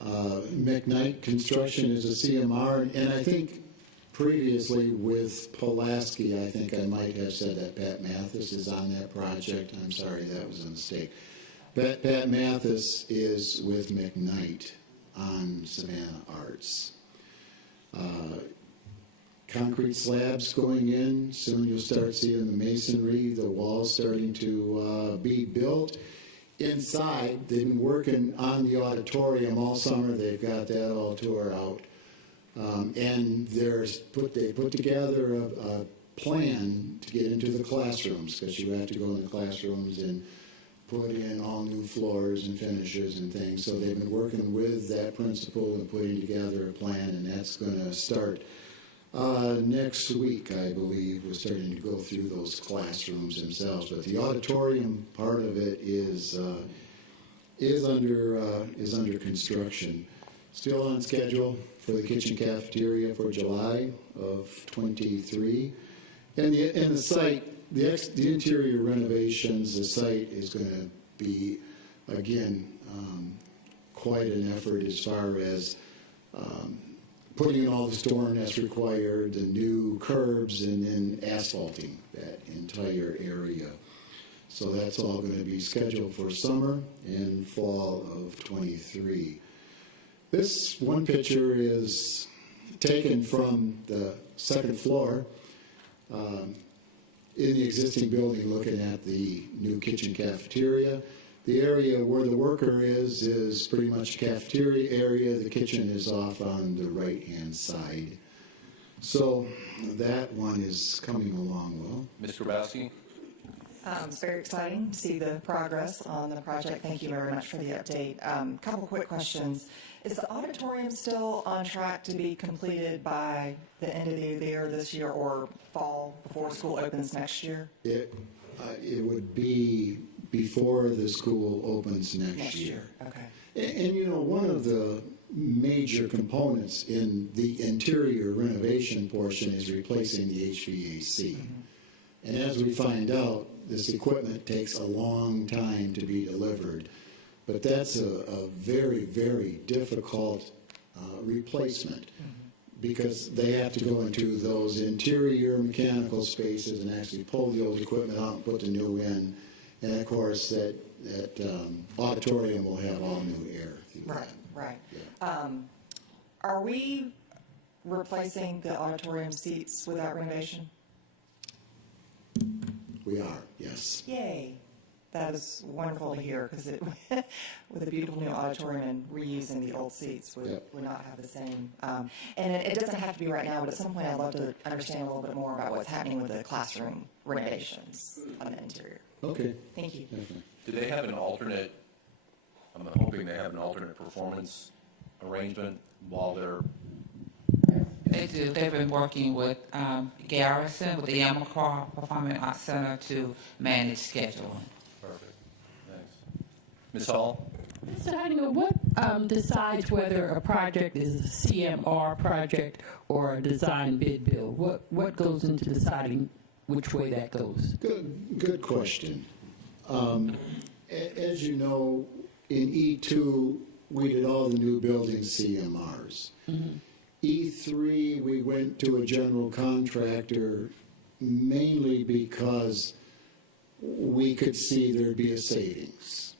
McKnight Construction is a CMR, and I think previously with Pulaski, I think I might have said that Pat Mathis is on that project. I'm sorry, that was a mistake. Pat Mathis is with McKnight on Savannah Arts. Concrete slabs going in. Soon you'll start seeing the masonry, the walls starting to be built. Inside, they've been working on the auditorium all summer. They've got that all tore out. And they put together a plan to get into the classrooms, because you have to go in the classrooms and put in all new floors and finishes and things. So they've been working with that principal and putting together a plan, and that's going to start next week, I believe. We're starting to go through those classrooms themselves. But the auditorium part of it is under construction. Still on schedule for the kitchen cafeteria for July of '23. And the site, the interior renovations, the site is going to be, again, quite an effort as far as putting in all the storm that's required, the new curbs, and then asphalting that entire area. So that's all going to be scheduled for summer and fall of '23. This one picture is taken from the second floor in the existing building, looking at the new kitchen cafeteria. The area where the worker is pretty much cafeteria area. The kitchen is off on the right-hand side. So that one is coming along well. Ms. Grabowski? It's very exciting to see the progress on the project. Thank you very much for the update. Couple quick questions. Is the auditorium still on track to be completed by the end of the year this year, or fall before school opens next year? It would be before the school opens next year. Okay. And you know, one of the major components in the interior renovation portion is replacing the HVAC. And as we find out, this equipment takes a long time to be delivered. But that's a very, very difficult replacement, because they have to go into those interior mechanical spaces and actually pull the old equipment out and put the new in. And of course, that auditorium will have all new air through Right, that. right. Yeah. Are we replacing the auditorium seats with that renovation? We are, yes. Yay. That is wonderful to hear, because it, with a beautiful new auditorium and reusing the old seats would not have the same. And it doesn't have to be right now, but at some point I'd love to understand a little bit more about what's happening with the classroom renovations on the interior. Okay. Thank you. Definitely. Do they have an alternate, I'm hoping they have an alternate performance arrangement while they're, They do. They've been working with Garrison, with the Yamacraw Performing Arts Center to manage scheduling. perfect, thanks. Ms. Hall? Mr. Heidinger, what decides whether a project is a CMR project or a design bid build? What goes into deciding which way that goes? Good question. As you know, in E2, we did all the new buildings CMRs. E3, we went to a general contractor mainly because we could see there'd be a savings.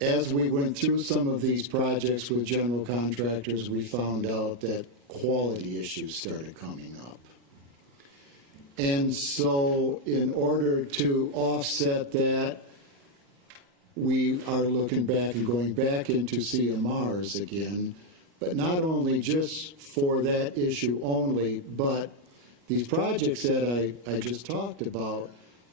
As we went through some of these projects with general contractors, we found out that quality issues started coming up. And so in order to offset that, we are looking back and going back into CMRs again, but not only just for that issue only, but these projects that I just talked about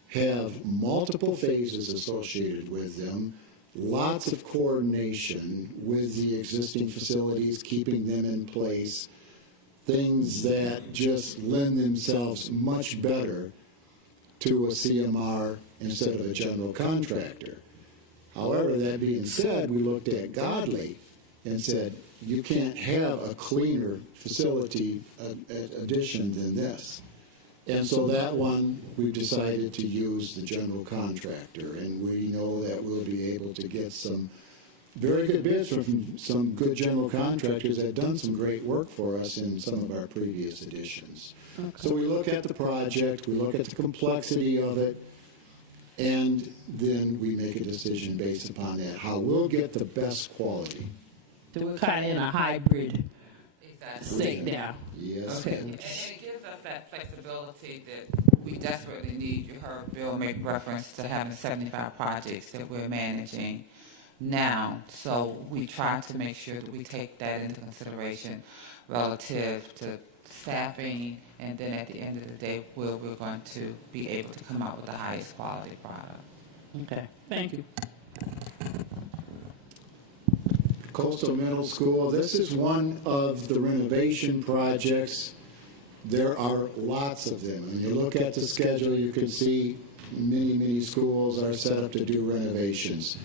have multiple phases associated with them, lots of coordination with the existing facilities, keeping them in place, things that just lend themselves much better to a CMR instead of a general contractor. However, that being said, we looked at Godly and said, you can't have a cleaner facility addition than this. And so that one, we've decided to use the general contractor, and we know that we'll be able to get some very good bids from some good general contractors that have done some great work for us in some of our previous editions. Okay. So we look at the project, we look at the complexity of it, and then we make a decision based upon that, how we'll get the best quality. So we're kind of in a hybrid state now. Yes. Okay. And it gives us that flexibility that we desperately need. You heard Bill make reference to having 75 projects that we're managing now. So we try to make sure that we take that into consideration relative to staffing, and then at the end of the day, we're going to be able to come out with the highest quality product. Okay, thank you. Coastal Middle School, this is one of the renovation projects. There are lots of them. When you look at the schedule, you can see many schools are set up to do renovations.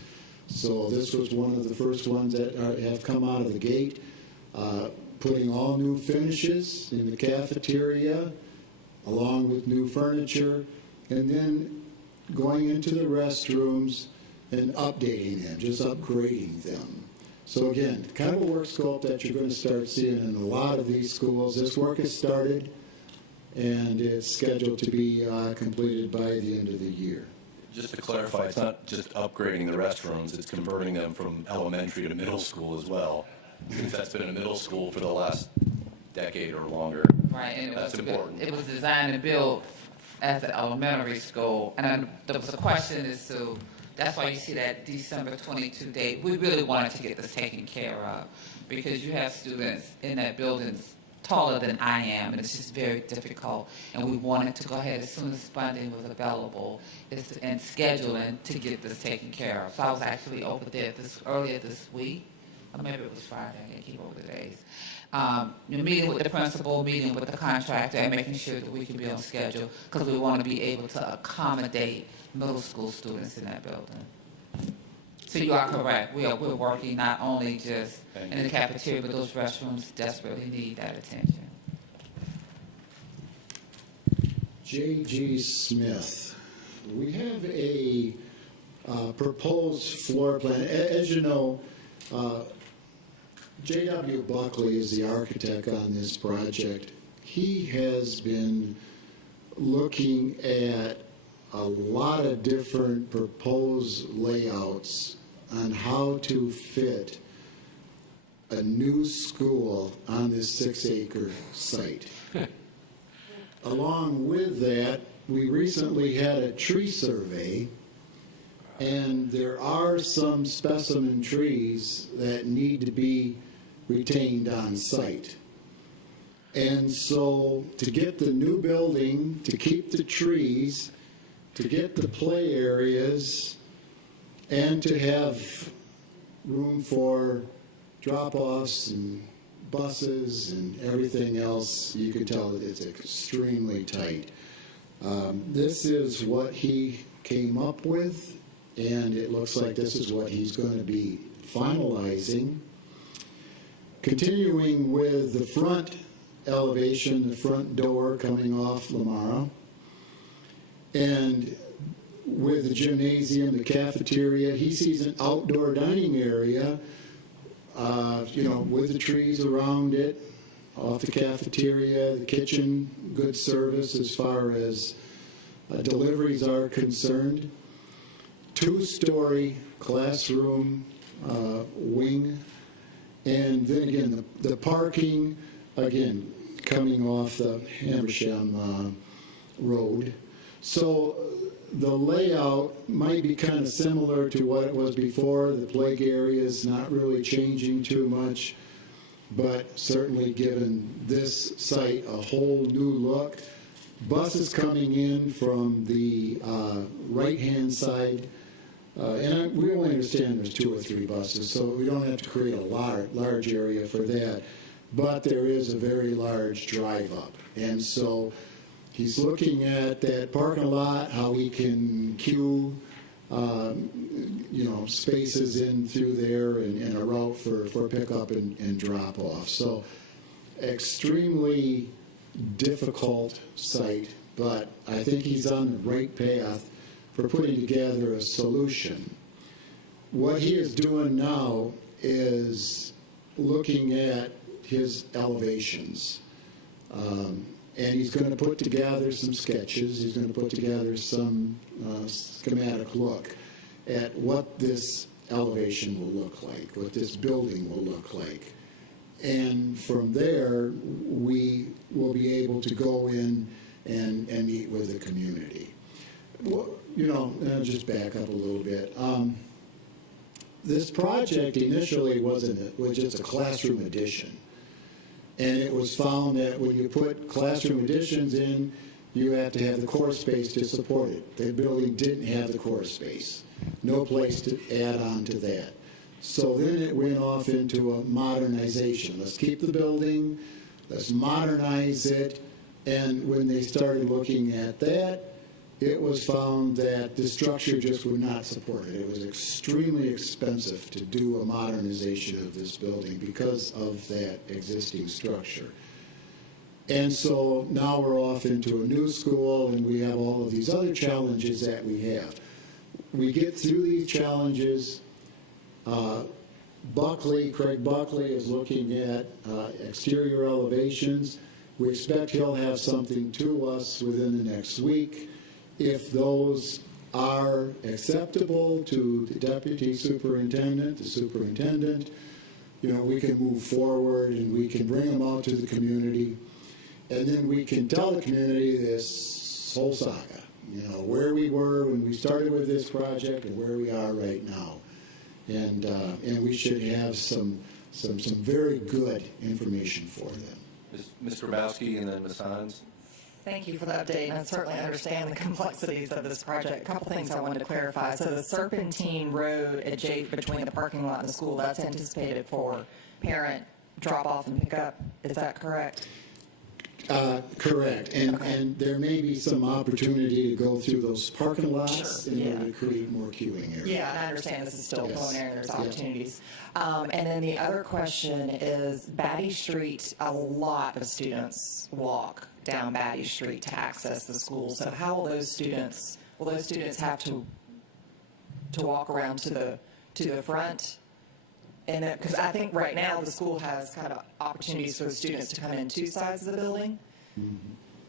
So this was one of the first ones that have come out of the gate, putting all new finishes in the cafeteria, along with new furniture, and then going into the restrooms and updating them, just upgrading them. So again, kind of a work scope that you're going to start seeing in a lot of these schools. This work has started, and it's scheduled to be completed by the end of the year. Just to clarify, it's not just upgrading the restrooms, it's converting them from elementary to middle school as well, since that's been a middle school for the last decade or longer. Right, and That's important. It was designed and built as an elementary school, and there was a question as to, that's why you see that December 22 date. We really wanted to get this taken care of, because you have students in that building taller than I am, and it's just very difficult, and we wanted to go ahead as soon as funding was available and scheduling to get this taken care of. So I was actually over there earlier this week, or maybe it was Friday, I can't keep over the days. Meeting with the principal, meeting with the contractor, and making sure that we can be on schedule, because we want to be able to accommodate middle school students in that building. So you are correct. We're working not only just in the cafeteria, but those restrooms desperately need that attention. J.G. Smith, we have a proposed floor plan. As you know, J.W. Buckley is the architect on this project. He has been looking at a lot of different proposed layouts on how to fit a new school on this 6-acre site. Along with that, we recently had a tree survey, and there are some specimen trees that need to be retained on site. And so to get the new building, to keep the trees, to get the play areas, and to have room for drop-offs and buses and everything else, you can tell that it's extremely tight. This is what he came up with, and it looks like this is what he's going to be finalizing. Continuing with the front elevation, the front door coming off Lamara, and with the gymnasium, the cafeteria, he sees an outdoor dining area, with the trees around it, off the cafeteria, the kitchen, good service as far as deliveries are concerned. 2-story classroom wing, and then again the parking, again coming off the Hamersham Road. So the layout might be kind of similar to what it was before. The plague area is not really changing too much, but certainly given this site a whole new look. Buses coming in from the right-hand side, and we only understand there's 2 or 3 buses, so we don't have to create a large area for that. But there is a very large drive-up, and so he's looking at that parking lot, how he can queue, spaces in through there and a route for pickup and drop-off. So extremely difficult site, but I think he's on the right path for putting together a solution. What he is doing now is looking at his elevations. And he's going to put together some sketches. He's going to put together some schematic look at what this elevation will look like, what this building will look like. And from there, we will be able to go in and meet with the community. Well, I'll just back up a little bit. This project initially was just a classroom addition. And it was found that when you put classroom additions in, you have to have the core space to support it. The building didn't have the core space. No place to add on to that. So then it went off into a modernization. Let's keep the building, let's modernize it. And when they started looking at that, it was found that the structure just would not support it. It was extremely expensive to do a modernization of this building because of that existing structure. And so now we're off into a new school, and we have all of these other challenges that we have. We get through these challenges. Craig Buckley is looking at exterior elevations. We expect he'll have something to us within the next week. If those are acceptable to the deputy superintendent, the superintendent, we can move forward and we can bring them out to the community. And then we can tell the community this whole saga, where we were when we started with this project and where we are right now. And we should have some very good information for them. Ms. Grabowski and then Ms. Hines. Thank you for the update, and I certainly understand the complexities of this project. A couple things I wanted to clarify. So the Serpentine Road adjacent between the parking lot and the school, that's anticipated for parent drop-off and pickup. Is that correct? Correct. And there may be some opportunity to go through those parking lots Sure, in order to create more queuing areas. Yeah, and I understand this is still Yes. preliminary, there's Yeah. opportunities. And then the other question is Batty Street, a lot of students walk down Batty Street to access the school. So how will those students have to walk around to the front? And because I think right now the school has kind of opportunities for the students to come in 2 sides of the building.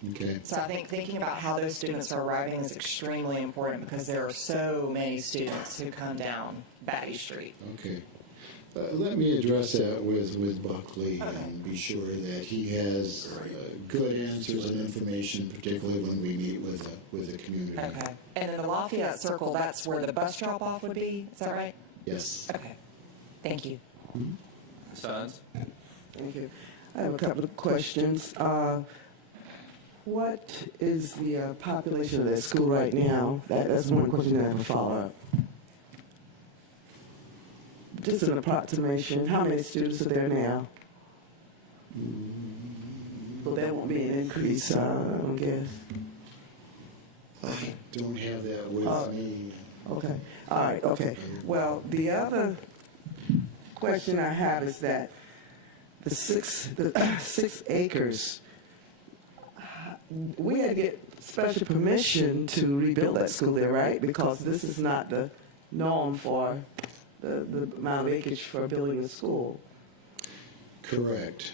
Okay. So I think thinking about how those students are arriving is extremely important because there are so many students who come down Batty Street. Okay. Let me address that with Buckley and be sure that he has good answers and information, particularly when we meet with the community. Okay. And in the Lafayette Circle, that's where the bus drop-off would be? Is that right? Yes. Okay. Thank you. Ms. Hines. Thank you. I have a couple of questions. What is the population of that school right now? That's one question I have a follow-up. Just an approximation, how many students are there now? Well, there won't be an increase, I guess. I don't have that with me. Okay, all right, okay. Well, the other question I have is that the 6 acres, we had to get special permission to rebuild that school there, right? Because this is not the norm for the amount of acreage for building a school. Correct.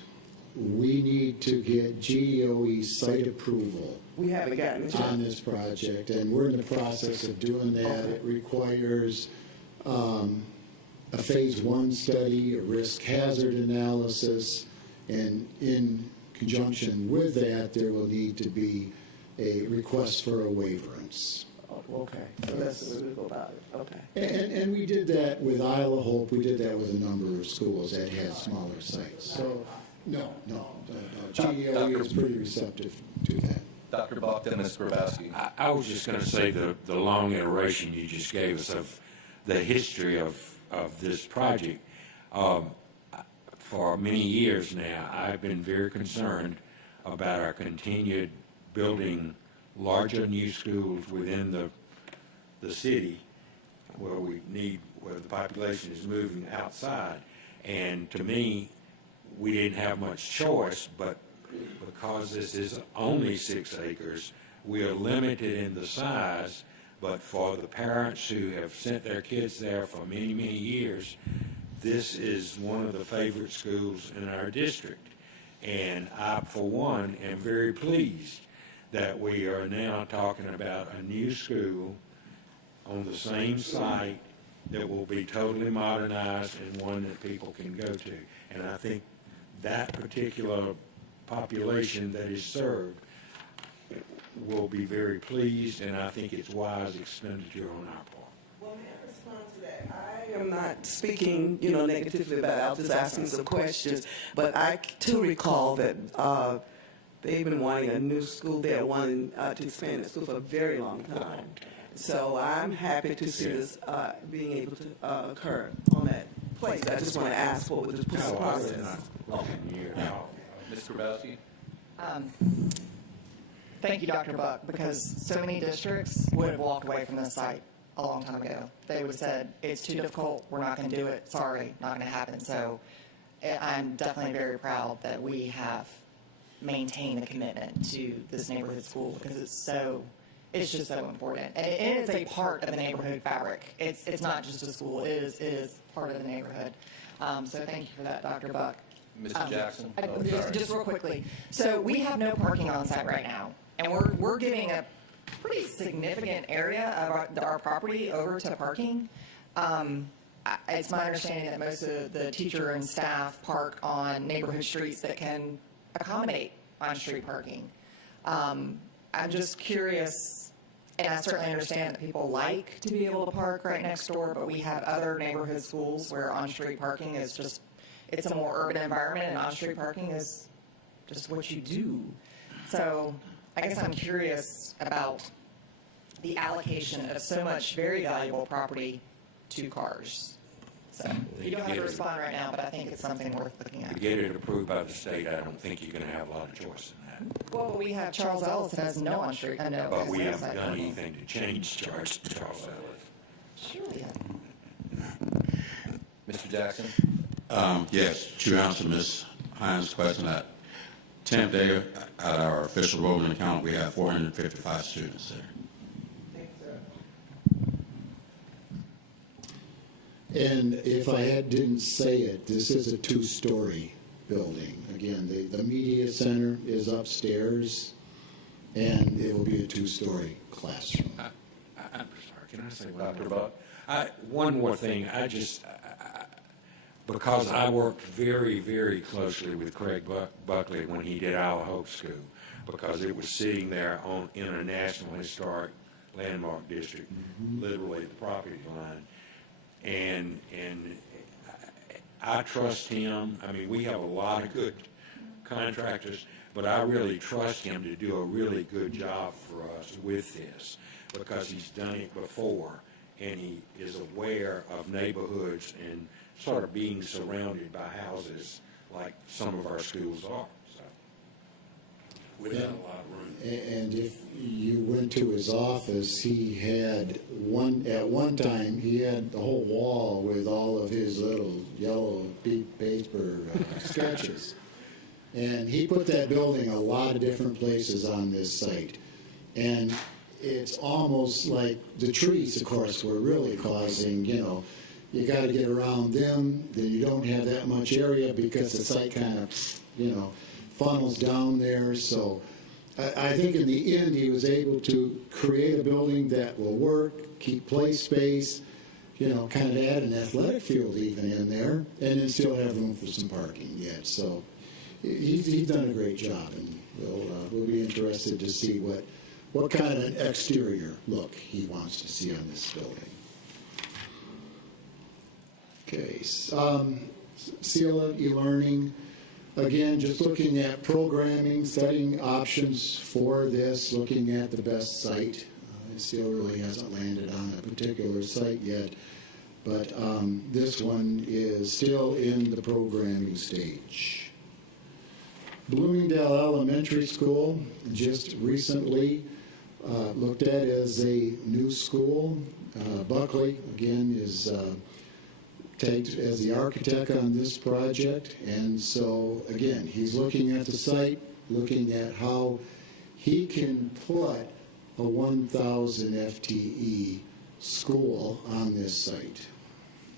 We need to get GEOE site approval We haven't gotten it. on this project, and we're in the process of doing that. It requires a phase 1 study, a risk hazard analysis, and in conjunction with that, there will need to be a request for a waiverance. okay, so that's the way we go about it, okay. And we did that with Isle of Hope, we did that with a number of schools that had smaller sites. So, no, GELE is pretty receptive to that. Dr. Buck, then Ms. Grabowski. I was just going to say the long iteration you just gave us of the history of this project. For many years now, I've been very concerned about our continued building larger new schools within the city where the population is moving outside. And to me, we didn't have much choice, but because this is only 6 acres, we are limited in the size, but for the parents who have sent their kids there for many, many years, this is one of the favorite schools in our district. And I, for one, am very pleased that we are now talking about a new school on the same site that will be totally modernized and one that people can go to. And I think that particular population that is served will be very pleased, and I think it's wise expenditure on our part. Well, may I respond to that? I am not speaking, negatively about it. I was just asking some questions. But I too recall that they've been wanting a new school there, wanting to expand the school for a very long time. So I'm happy to see this being able to occur on that place. I just want to ask what was the process. Ms. Grabowski? Thank you, Dr. Buck, because so many districts would have walked away from this site a long time ago. They would have said, it's too difficult, we're not going to do it, sorry, not going to happen. So I'm definitely very proud that we have maintained the commitment to this neighborhood school because it's just so important. And it is a part of the neighborhood fabric. It's not just a school, it is part of the neighborhood. So thank you for that, Dr. Buck. Mr. Jackson? Just real quickly. So we have no parking on site right now, and we're giving a pretty significant area of our property over to parking. It's my understanding that most of the teacher and staff park on neighborhood streets that can accommodate on-street parking. I'm just curious, and I certainly understand that people like to be able to park right next door, but we have other neighborhood schools where on-street parking is just, it's a more urban environment, and on-street parking is just what you do. So I guess I'm curious about the allocation of so much very valuable property to cars. So you don't have to respond right now, but I think it's something worth looking To at. get it approved by the state, I don't think you're going to have a lot of choice in that. Well, we have Charles Ellis that has no on-street, no. But we has no haven't site done parking. anything to change Charles Ellis. Sure we have. Mr. Jackson? Yes, to answer Ms. Hines' question, at 10th day at our official enrollment count, we have 455 students there. And if I didn't say it, this is a 2-story building. Again, the media center is upstairs, and it will be a 2-story classroom. I'm sorry, can I say one Dr. more? Buck? One more thing, because I worked very, very closely with Craig Buckley when he did Isle of Hope School, because it was sitting there in a National Historic Landmark District, literally the property line. And I trust him. I mean, we have a lot of good contractors, but I really trust him to do a really good job for us with this, because he's done it before, and he is aware of neighborhoods and sort of being surrounded by houses like some of our schools are, so, without a lot of room. And if you went to his office, he had at one time, he had the whole wall with all of his little yellow beat paper sketches. And he put that building a lot of different places on this site. And it's almost like the trees, of course, were really causing, you got to get around them, then you don't have that much area because the site kind of, funnels down there. So I think in the end, he was able to create a building that will work, keep play space, kind of add an athletic field even in there, and then still have room for some parking yet. So he's done a great job, and we'll be interested to see what kind of an exterior look he wants to see on this building. Okay, CELA e-learning, again, just looking at programming, studying options for this, looking at the best site. It still really hasn't landed on a particular site yet, but this one is still in the programming stage. Bloomingdale Elementary School, just recently looked at as a new school. Buckley, again, is tagged as the architect on this project, and so, again, he's looking at the site, looking at how he can put a 1,000 FTE school on this site.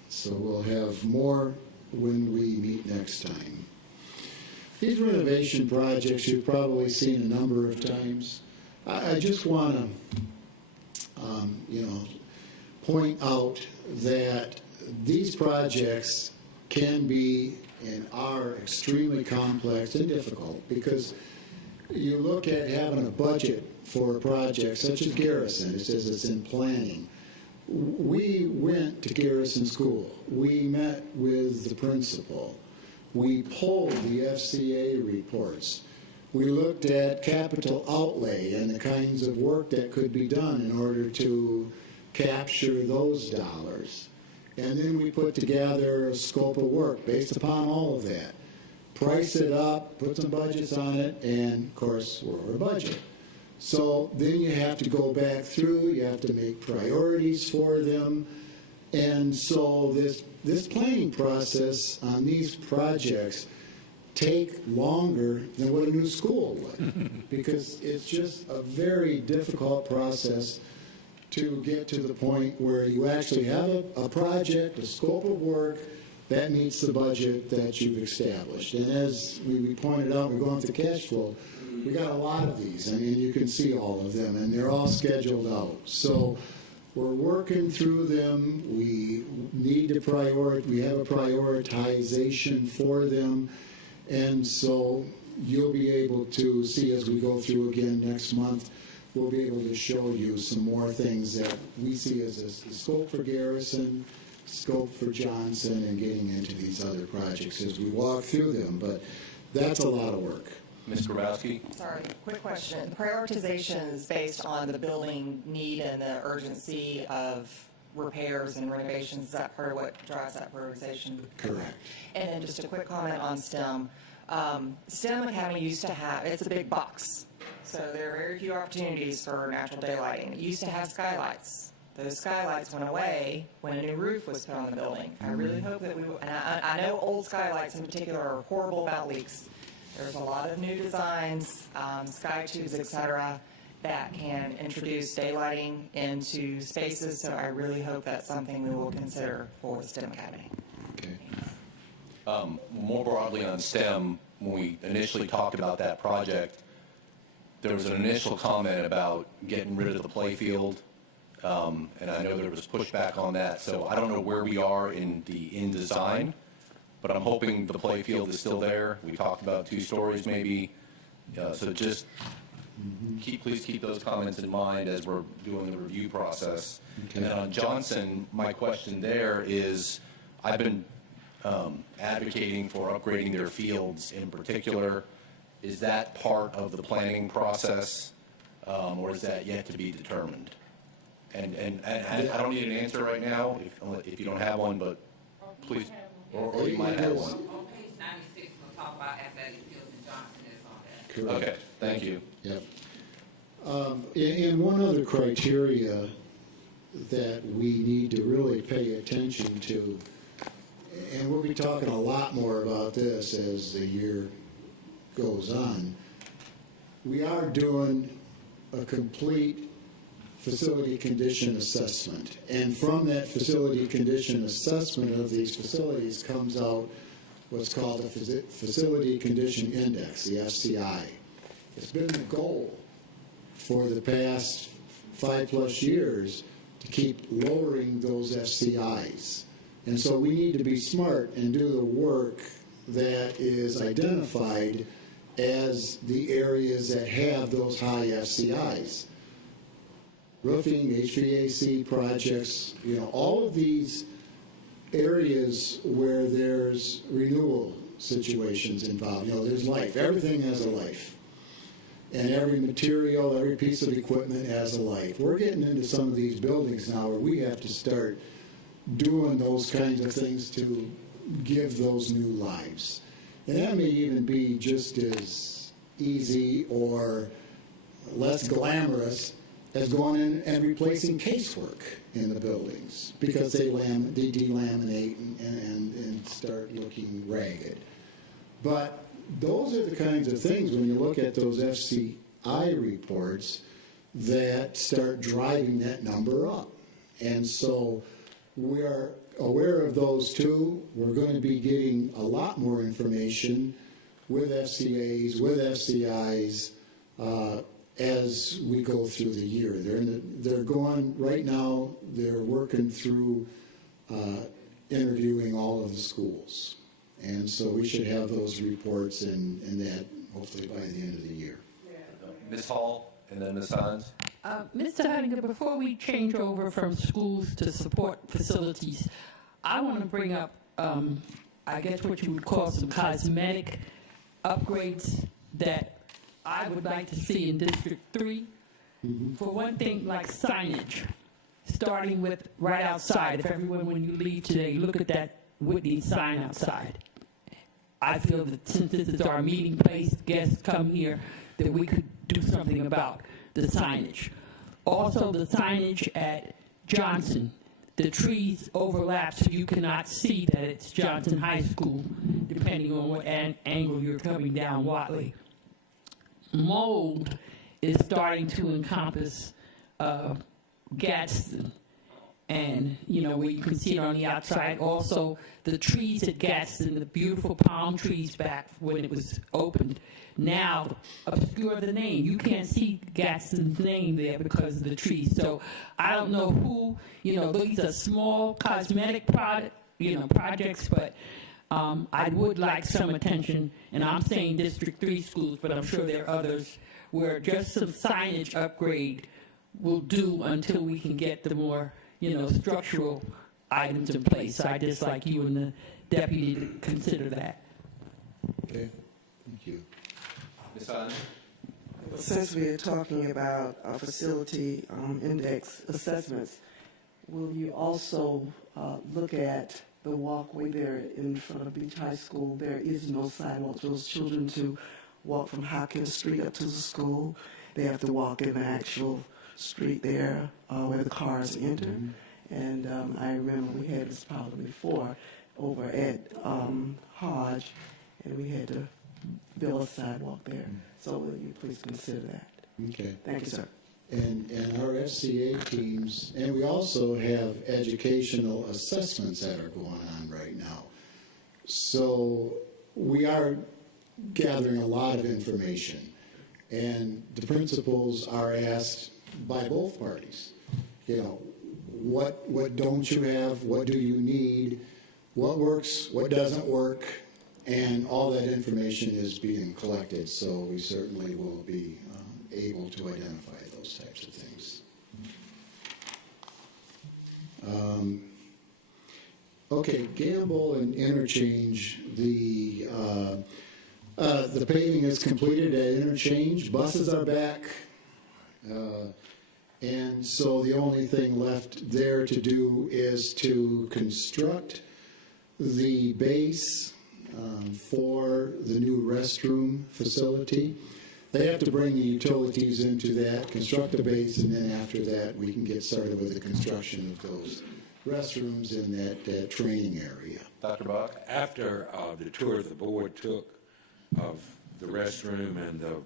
So we'll have more when we meet next time. These renovation projects you've probably seen a number of times. I just want to, point out that these projects can be and are extremely complex and difficult because you look at having a budget for a project such as Garrison. It says it's in planning. We went to Garrison School. We met with the principal. We pulled the FCA reports. We looked at capital outlay and the kinds of work that could be done in order to capture those dollars. And then we put together a scope of work based upon all of that. Price it up, put some budgets on it, and of course, we're over budget. So then you have to go back through, you have to make priorities for them. And so this planning process on these projects take longer than what a new school would because it's just a very difficult process to get to the point where you actually have a project, a scope of work that meets the budget that you've established. And as we pointed out, we're going through cash flow. We got a lot of these. I mean, you can see all of them, and they're all scheduled out. So we're working through them. We need to we have a prioritization for them. And so you'll be able to see as we go through again next month, we'll be able to show you some more things that we see as a scope for Garrison, scope for Johnson, and getting into these other projects as we walk through them. But that's a lot of work. Ms. Grabowski? Sorry, quick question. The prioritization is based on the building need and the urgency of repairs and renovations. Is that part of what drives that prioritization? Correct. And then just a quick comment on STEM. STEM Academy used to have, it's a big box, so there are very few opportunities for natural daylighting. It used to have skylights. Those skylights went away when a new roof was put on the building. I really hope that and I know old skylights in particular are horrible about leaks. There's a lot of new designs, sky tubes, et cetera, that can introduce daylighting into spaces, so I really hope that's something we will consider for the STEM Academy. Okay. More broadly on STEM, when we initially talked about that project, there was an initial comment about getting rid of the play field, and I know there was pushback on that, so I don't know where we are in design, but I'm hoping the play field is still there. We talked about 2 stories maybe, so just please keep those comments in mind as we're doing the review process. Okay. And then on Johnson, my question there is, I've been advocating for upgrading their fields in particular. Is that part of the planning process, or is that yet to be determined? And I don't need an answer right now if you don't have one, but please, or you might have one. On page 96, we'll talk about athletic fields, and Johnson is on that. Correct. Okay, thank you. Yep. And one other criteria that we need to really pay attention to, and we'll be talking a lot more about this as the year goes on, we are doing a complete facility condition assessment. And from that facility condition assessment of these facilities comes out what's called a Facility Condition Index, the FCI. It's been the goal for the past 5+ years to keep lowering those FCIs. And so we need to be smart and do the work that is identified as the areas that have those high FCIs. roofing, HVAC projects, all of these areas where there's renewal situations involved. There's life. Everything has a life. And every material, every piece of equipment has a life. We're getting into some of these buildings now where we have to start doing those kinds of things to give those new lives. And that may even be just as easy or less glamorous as going in and replacing casework in the buildings because they delaminate and start looking ragged. But those are the kinds of things, when you look at those FCI reports, that start driving that number up. And so we are aware of those too. We're going to be getting a lot more information with FCAs, with FCIs, as we go through the year. They're going, right now, they're working through interviewing all of the schools. And so we should have those reports and that hopefully by the end of the year. Ms. Hall, and then Ms. Hines. Mr. Huntington, before we change over from schools to support facilities, I want to bring up, I guess what you would call some cosmetic upgrades that I would like to see in District 3. For one thing, like signage, starting with right outside. If everyone, when you leave today, look at that Whitney sign outside. I feel that since this is our meeting place, guests come here, that we could do something about the signage. Also, the signage at Johnson. The trees overlap so you cannot see that it's Johnson High School, depending on what angle you're coming down Watley. Mold is starting to encompass Gadsden. And, where you can see it on the outside. Also, the trees at Gadsden, the beautiful palm trees back when it was opened, now obscure the name. You can't see Gadsden's name there because of the trees. So I don't know who, these are small cosmetic projects, but I would like some attention. And I'm saying District 3 schools, but I'm sure there are others where just some signage upgrade will do until we can get the more structural items in place. So I just like you and the deputy to consider that. Okay, thank you. Ms. Hines. Since we are talking about facility index assessments, will you also look at the walkway there in front of Beach High School? There is no sidewalk for those children to walk from Hopkins Street up to the school. They have to walk in the actual street there where the cars enter. And I remember we had this problem before over at Hodge, and we had to build a sidewalk there. So will you please consider that? Okay. Thank you, sir. And our FCA teams, and we also have educational assessments that are going on right now. So we are gathering a lot of information, and the principals are asked by both parties, what don't you have, what do you need, what works, what doesn't work, and all that information is being collected, so we certainly will be able to identify those types of things. Okay, Gamble and Interchange, the paving is completed at Interchange, buses are back, and so the only thing left there to do is to construct the base for the new restroom facility. They have to bring the utilities into that, construct the base, and then after that we can get started with the construction of those restrooms in that training area. Dr. Buck. After the tour the board took of the restroom and the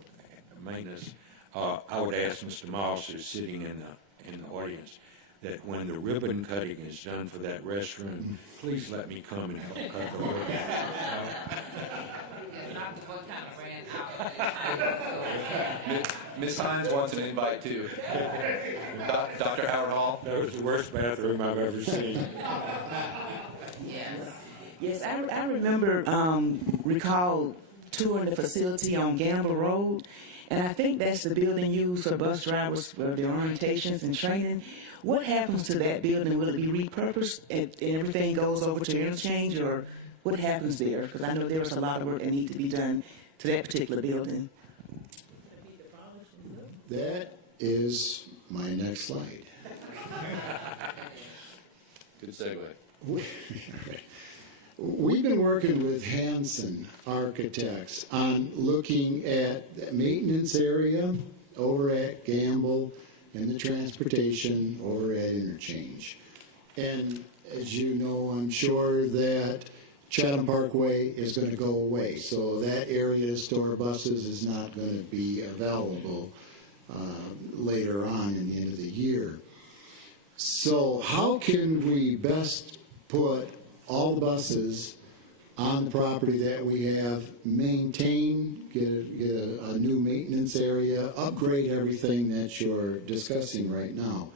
maintenance, I would ask Mr. Moss, who's sitting in the audience, that when the ribbon cutting is done for that restroom, please let me come and help cut the ribbon. Ms. Hines wants an invite too. Dr. Howard Hall. That was the worst bathroom I've ever seen. Yes, I remember, recall touring the facility on Gamble Road, And I think that's the building used for bus drivers for their orientations and training. What happens to that building? Will it be repurposed and everything goes over to Interchange, or what happens there? Because I know there was a lot of work that needs to be done to that particular building. That is my next slide. Good segue. We've been working with Hanson Architects on looking at the maintenance area over at Gamble and the transportation over at Interchange. And as you know, I'm sure that Chatham Parkway is going to go away. So that area to store buses is not going to be available later on in the end of the year. So how can we best put all the buses on the property that we have, maintain, get a new maintenance area, upgrade everything that you're discussing right now?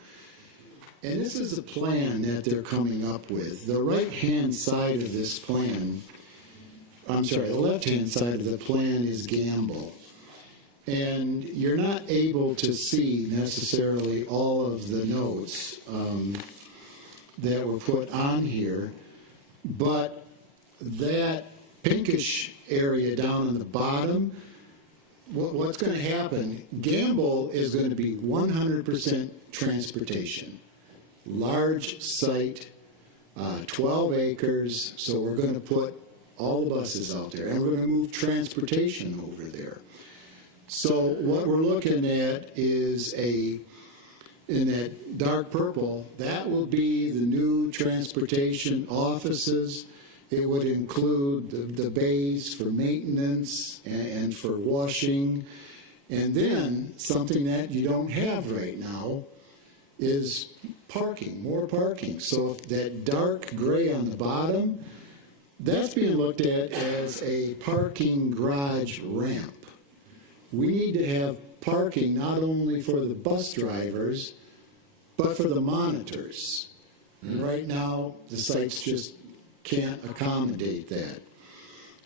And this is a plan that they're coming up with. The right-hand side of this plan, the left-hand side of the plan is Gamble. And you're not able to see necessarily all of the notes that were put on here, but that pinkish area down on the bottom, what's going to happen, Gamble is going to be 100% transportation. Large site, 12 acres, so we're going to put all the buses out there, and we're going to move transportation over there. So what we're looking at is in that dark purple, that will be the new transportation offices. It would include the bays for maintenance and for washing. And then something that you don't have right now is parking, more parking. So that dark gray on the bottom, that's being looked at as a parking garage ramp. We need to have parking not only for the bus drivers, but for the monitors. And right now, the sites just can't accommodate that.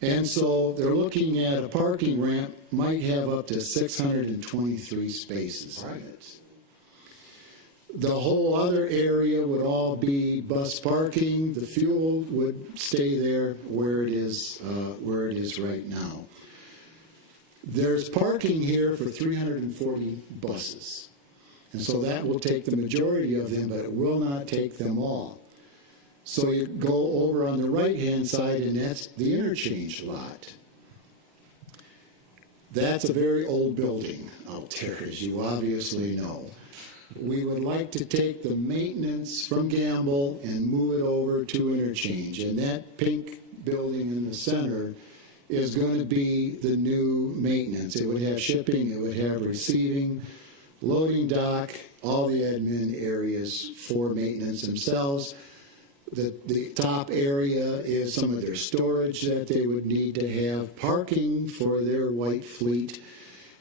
And so they're looking at a parking ramp might have up to 623 spaces in it. The whole other area would all be bus parking. The fuel would stay there where it is right now. There's parking here for 340 buses. And so that will take the majority of them, but it will not take them all. So you go over on the right-hand side, and that's the interchange lot. That's a very old building out there, as you obviously know. We would like to take the maintenance from Gamble and move it over to Interchange. And that pink building in the center is going to be the new maintenance. It would have shipping, it would have receiving, loading dock, all the admin areas for maintenance themselves. The top area is some of their storage that they would need to have, parking for their white fleet.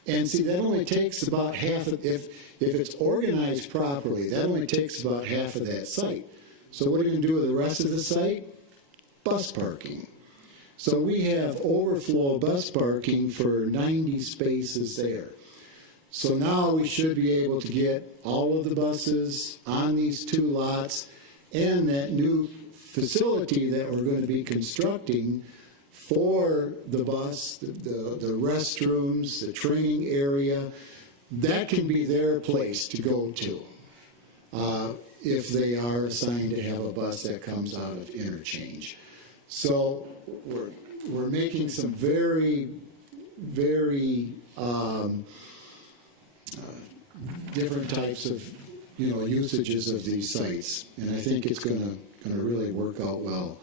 And see, that only takes about half of, if it's organized properly, that only takes about half of that site. So what are you going to do with the rest of the site? Bus parking. So we have overflow bus parking for 90 spaces there. So now we should be able to get all of the buses on these two lots and that new facility that we're going to be constructing for the bus, the restrooms, the training area. That can be their place to go to if they are assigned to have a bus that comes out of Interchange. So we're making some very, very different types of usages of these sites, and I think it's going to really work out well.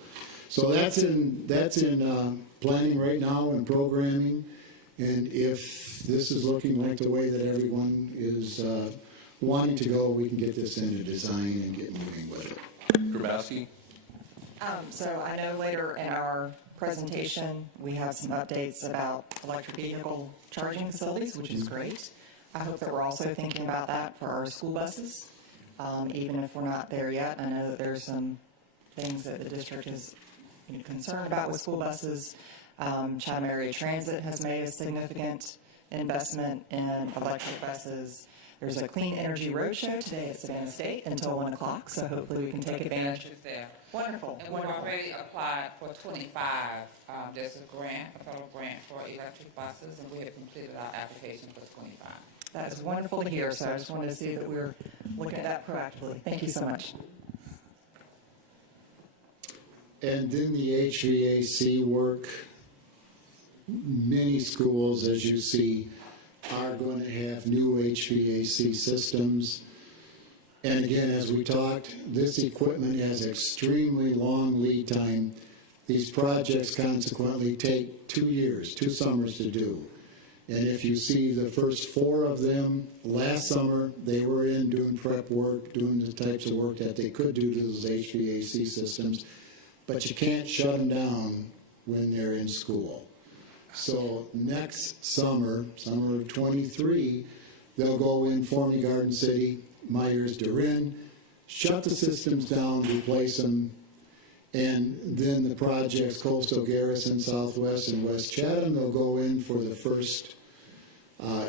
So that's in planning right now and programming, and if this is looking like the way that everyone is wanting to go, we can get this into design and get moving with it. Grabowski? So I know later in our presentation, we have some updates about electric vehicle charging facilities, which is great. I hope that we're also thinking about that for our school buses, even if we're not there yet. I know that there's some things that the district is concerned about with school buses. Chatham Area Transit has made a significant investment in electric buses. There's a Clean Energy Roadshow today at Savannah State until 1 o'clock, so hopefully we can take advantage. Is there. Wonderful, And we've wonderful. already applied for 25. There's a grant, a federal grant for electric buses, and we have completed our application for 25. That is wonderful to hear, so I just wanted to see that we're looking at that proactively. Thank you so much. And then the HVAC work, many schools, as you see, are going to have new HVAC systems. And again, as we talked, this equipment has extremely long lead time. These projects consequently take 2 years, 2 summers to do. And if you see the first 4 of them, last summer, they were in doing prep work, doing the types of work that they could do to those HVAC systems. But you can't shut them down when they're in school. So next summer, summer of '23, they'll go in Forney Garden City, Myers, Durin, shut the systems down, replace them, and then the projects, Coastal Garrison, Southwest, and West Chatham, they'll go in for the first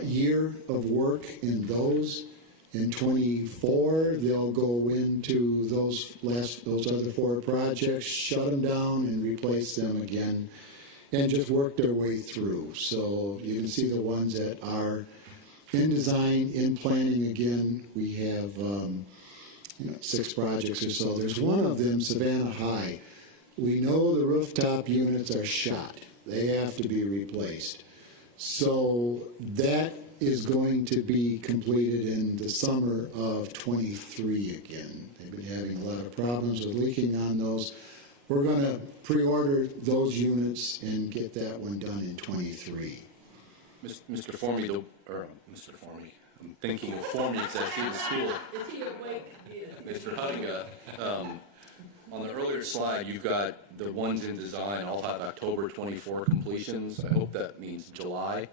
year of work in those. In '24, they'll go into those other 4 projects, shut them down, and replace them again, and just work their way through. So you can see the ones that are in design, in planning. Again, we have 6 projects or so. There's one of them, Savannah High. We know the rooftop units are shot. They have to be replaced. So that is going to be completed in the summer of '23 again. They've been having a lot of problems with leaking on those. We're going to pre-order those units and get that one done in '23. Mr. Formey, Mr. Formey, I'm thinking of Formey because I see the school. Is he awake? Mr. Hudinga, on the earlier slide, you've got the ones in design all have October 24 completions. I hope that means July,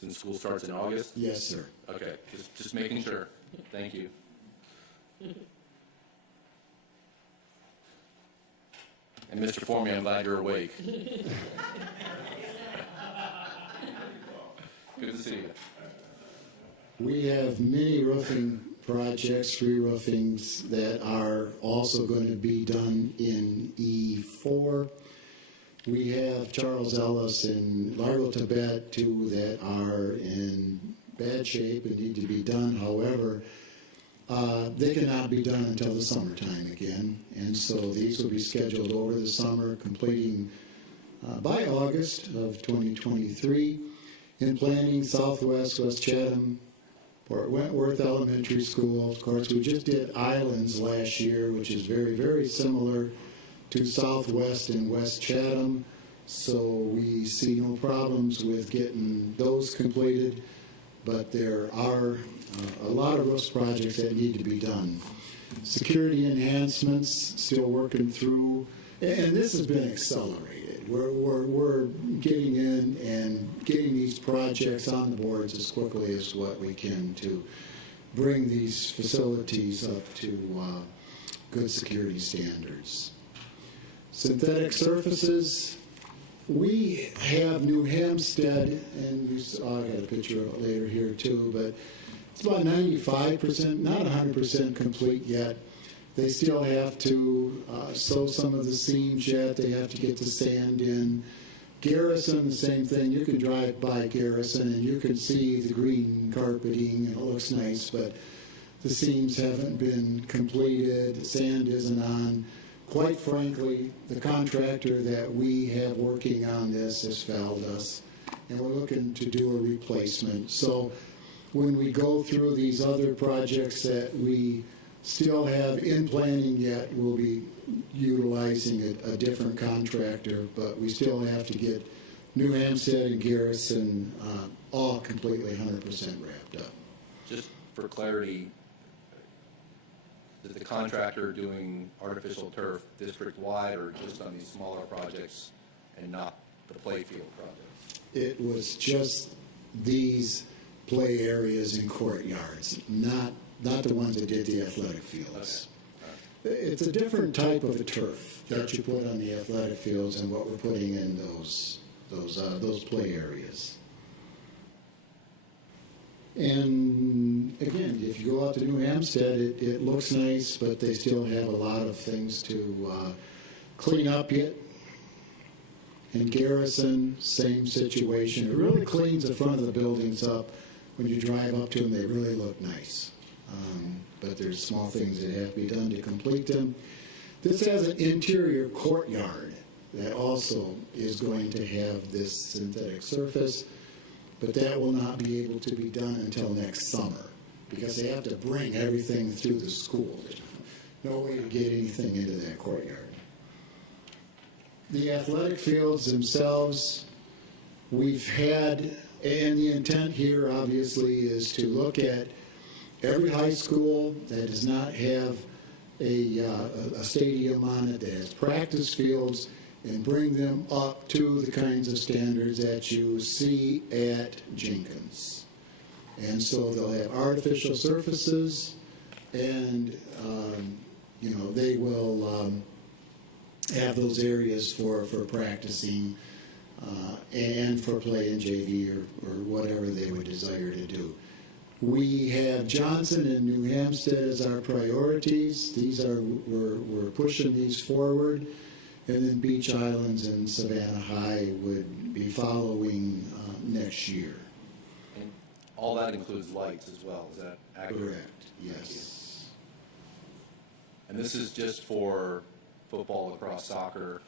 since school starts in August. Yes, sir. Okay, just making sure. Thank you. And Mr. Formey, I'm glad you're awake. Good to see you. We have many roofing projects, re-roofings, that are also going to be done in E4. We have Charles Ellis and Largo Tibet, 2 that are in bad shape and need to be done. However, they cannot be done until the summertime again. And so these will be scheduled over the summer, completing by August of 2023. In planning, Southwest, West Chatham, Port Wentworth Elementary School. Of course, we just did Islands last year, which is very, very similar to Southwest and West Chatham. So we see no problems with getting those completed, but there are a lot of those projects that need to be done. Security enhancements, still working through, and this has been accelerated. We're getting in and getting these projects on the boards as quickly as what we can to bring these facilities up to good security standards. Synthetic surfaces, we have New Hampstead, and I got a picture of it later here too, but it's about 95%, not 100% complete yet. They still have to sew some of the seams yet. They have to get the sand in. Garrison, the same thing. You can drive by Garrison and you can see the green carpeting and it looks nice, but the seams haven't been completed. The sand isn't on. Quite frankly, the contractor that we have working on this has failed us, and we're looking to do a replacement. So when we go through these other projects that we still have in planning yet, we'll be utilizing a different contractor, but we still have to get New Hampstead and Garrison all completely 100% wrapped up. Just for clarity, is the contractor doing artificial turf district-wide or just on these smaller projects and not the playfield projects? It was just these play areas and courtyards, not the ones that did the athletic fields. Okay. It's a different type of a turf that you put on the athletic fields and what we're putting in those play areas. And again, if you go out to New Hampstead, it looks nice, but they still have a lot of things to clean up yet. In Garrison, same situation. It really cleans the front of the buildings up. When you drive up to them, they really look nice. But there's small things that have to be done to complete them. This has an interior courtyard that also is going to have this synthetic surface, but that will not be able to be done until next summer because they have to bring everything through the school. There's no way to get anything into that courtyard. The athletic fields themselves, we've had, and the intent here obviously is to look at every high school that does not have a stadium on it, that has practice fields, and bring them up to the kinds of standards that you see at Jenkins. And so they'll have artificial surfaces, and they will have those areas for practicing and for play in JV or whatever they would desire to do. We have Johnson and New Hampstead as our priorities. We're pushing these forward. And then Beach Islands and Savannah High would be following next year. And all that includes lights as well, is that accurate? Correct, yes. And this is just for football, lacrosse, soccer?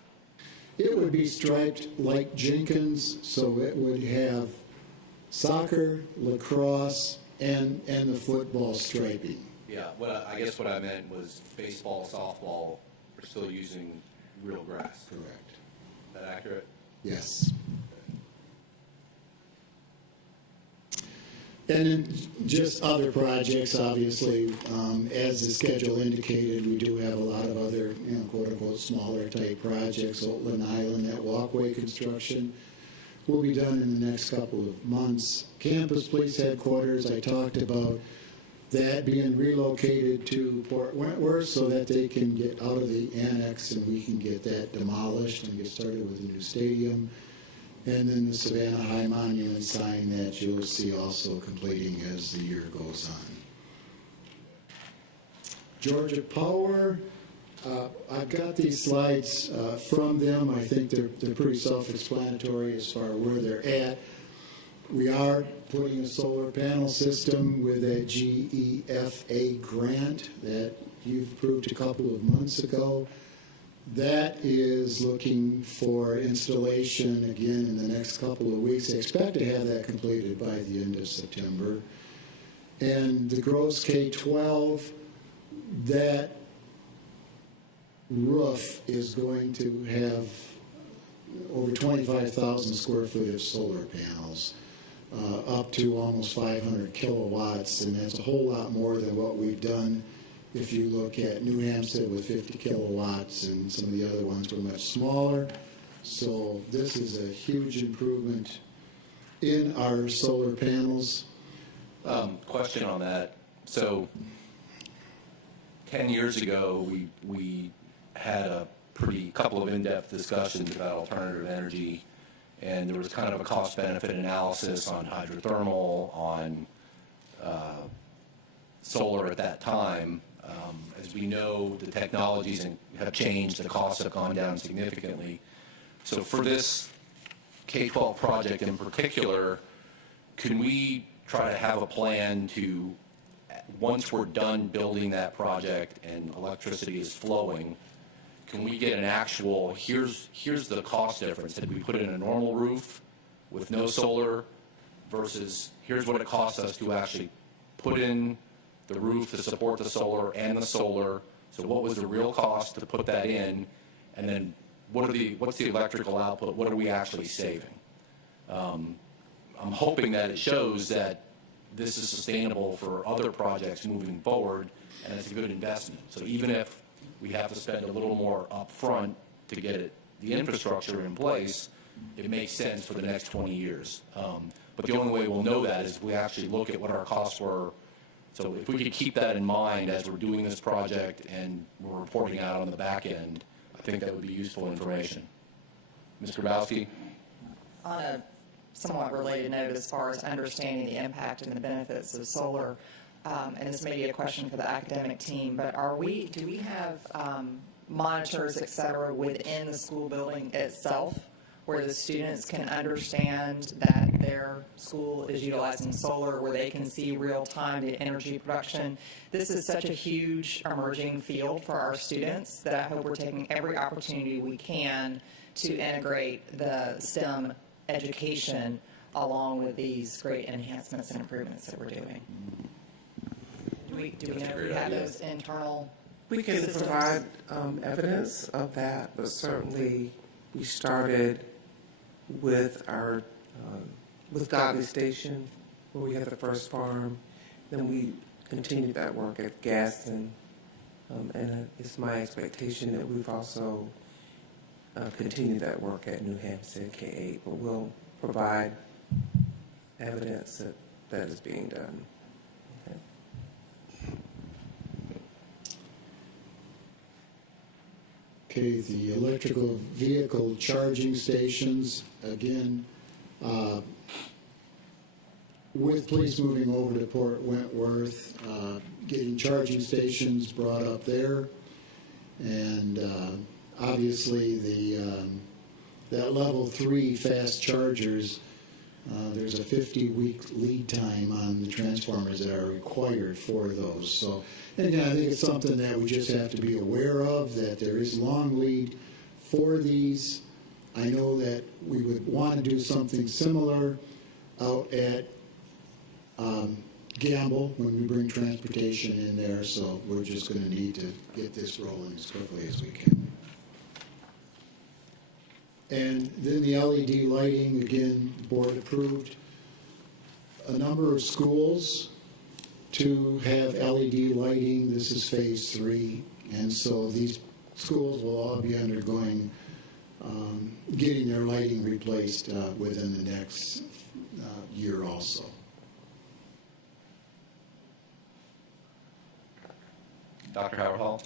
It would be striped like Jenkins, so it would have soccer, lacrosse, and the football striping. Yeah, I guess what I meant was baseball, softball, are still using real grass. Correct. Is that accurate? Yes. And then just other projects, obviously, as the schedule indicated, we do have a lot of other, quote-unquote, smaller type projects. Oatland Island, that walkway construction will be done in the next couple of months. Campus Police Headquarters, I talked about that being relocated to Port Wentworth so that they can get out of the annex and we can get that demolished and get started with a new stadium. And then the Savannah High Monument sign that you'll see also completing as the year goes on. Georgia Power, I've got these slides from them. I think they're pretty self-explanatory as far as where they're at. We are putting a solar panel system with a GEFA grant that you've approved a couple of months ago. That is looking for installation again in the next couple of weeks. I expect to have that completed by the end of September. And the Gross K-12, that roof is going to have over 25,000 square feet of solar panels, up to almost 500 kilowatts, and that's a whole lot more than what we've done. If you look at New Hampstead with 50 kilowatts, and some of the other ones were much smaller. So this is a huge improvement in our solar panels. Question on that. So 10 years ago, we had a couple of in-depth discussions about alternative energy, and there was kind of a cost-benefit analysis on hydrothermal, on solar at that time. As we know, the technologies have changed, the costs have gone down significantly. So for this K-12 project in particular, can we try to have a plan to, once we're done building that project and electricity is flowing, can we get an actual, here's the cost difference? Did we put in a normal roof with no solar versus here's what it costs us to actually put in the roof to support the solar and the solar. So what was the real cost to put that in? And then what's the electrical output? What are we actually saving? I'm hoping that it shows that this is sustainable for other projects moving forward, and it's a good investment. So even if we have to spend a little more upfront to get the infrastructure in place, it makes sense for the next 20 years. But the only way we'll know that is if we actually look at what our costs were. So if we could keep that in mind as we're doing this project and we're reporting out on the back end, I think that would be useful information. Ms. Grabowski? On a somewhat related note as far as understanding the impact and the benefits of solar. And this may be a question for the academic team, but do we have monitors, et cetera, within the school building itself where the students can understand that their school is utilizing solar, where they can see real-time the energy production? This is such a huge emerging field for our students that I hope we're taking every opportunity we can to integrate the STEM education along with these great enhancements and improvements that we're doing. Do we know if we have those internal? We can systems? provide evidence of that, but certainly we started with our with Godly Station, where we had the first farm. Then we continued that work at Gaston, and it's my expectation that we've also continued that work at New Hampstead K-8. But we'll provide evidence that that is being done. Okay, the electrical vehicle charging stations, again, with police moving over to Port Wentworth, getting charging stations brought up there, and obviously that level 3 fast chargers, there's a 50-week lead time on the transformers that are required for those. So, and I think it's something that we just have to be aware of, that there is long lead for these. I know that we would want to do something similar out at Gamble when we bring transportation in there, so we're just going to need to get this rolling as quickly as we can. And then the LED lighting, again, board approved a number of schools to have LED lighting. This is phase 3, and so these schools will all be undergoing getting their lighting replaced within the next year also. Dr. Howard Hall?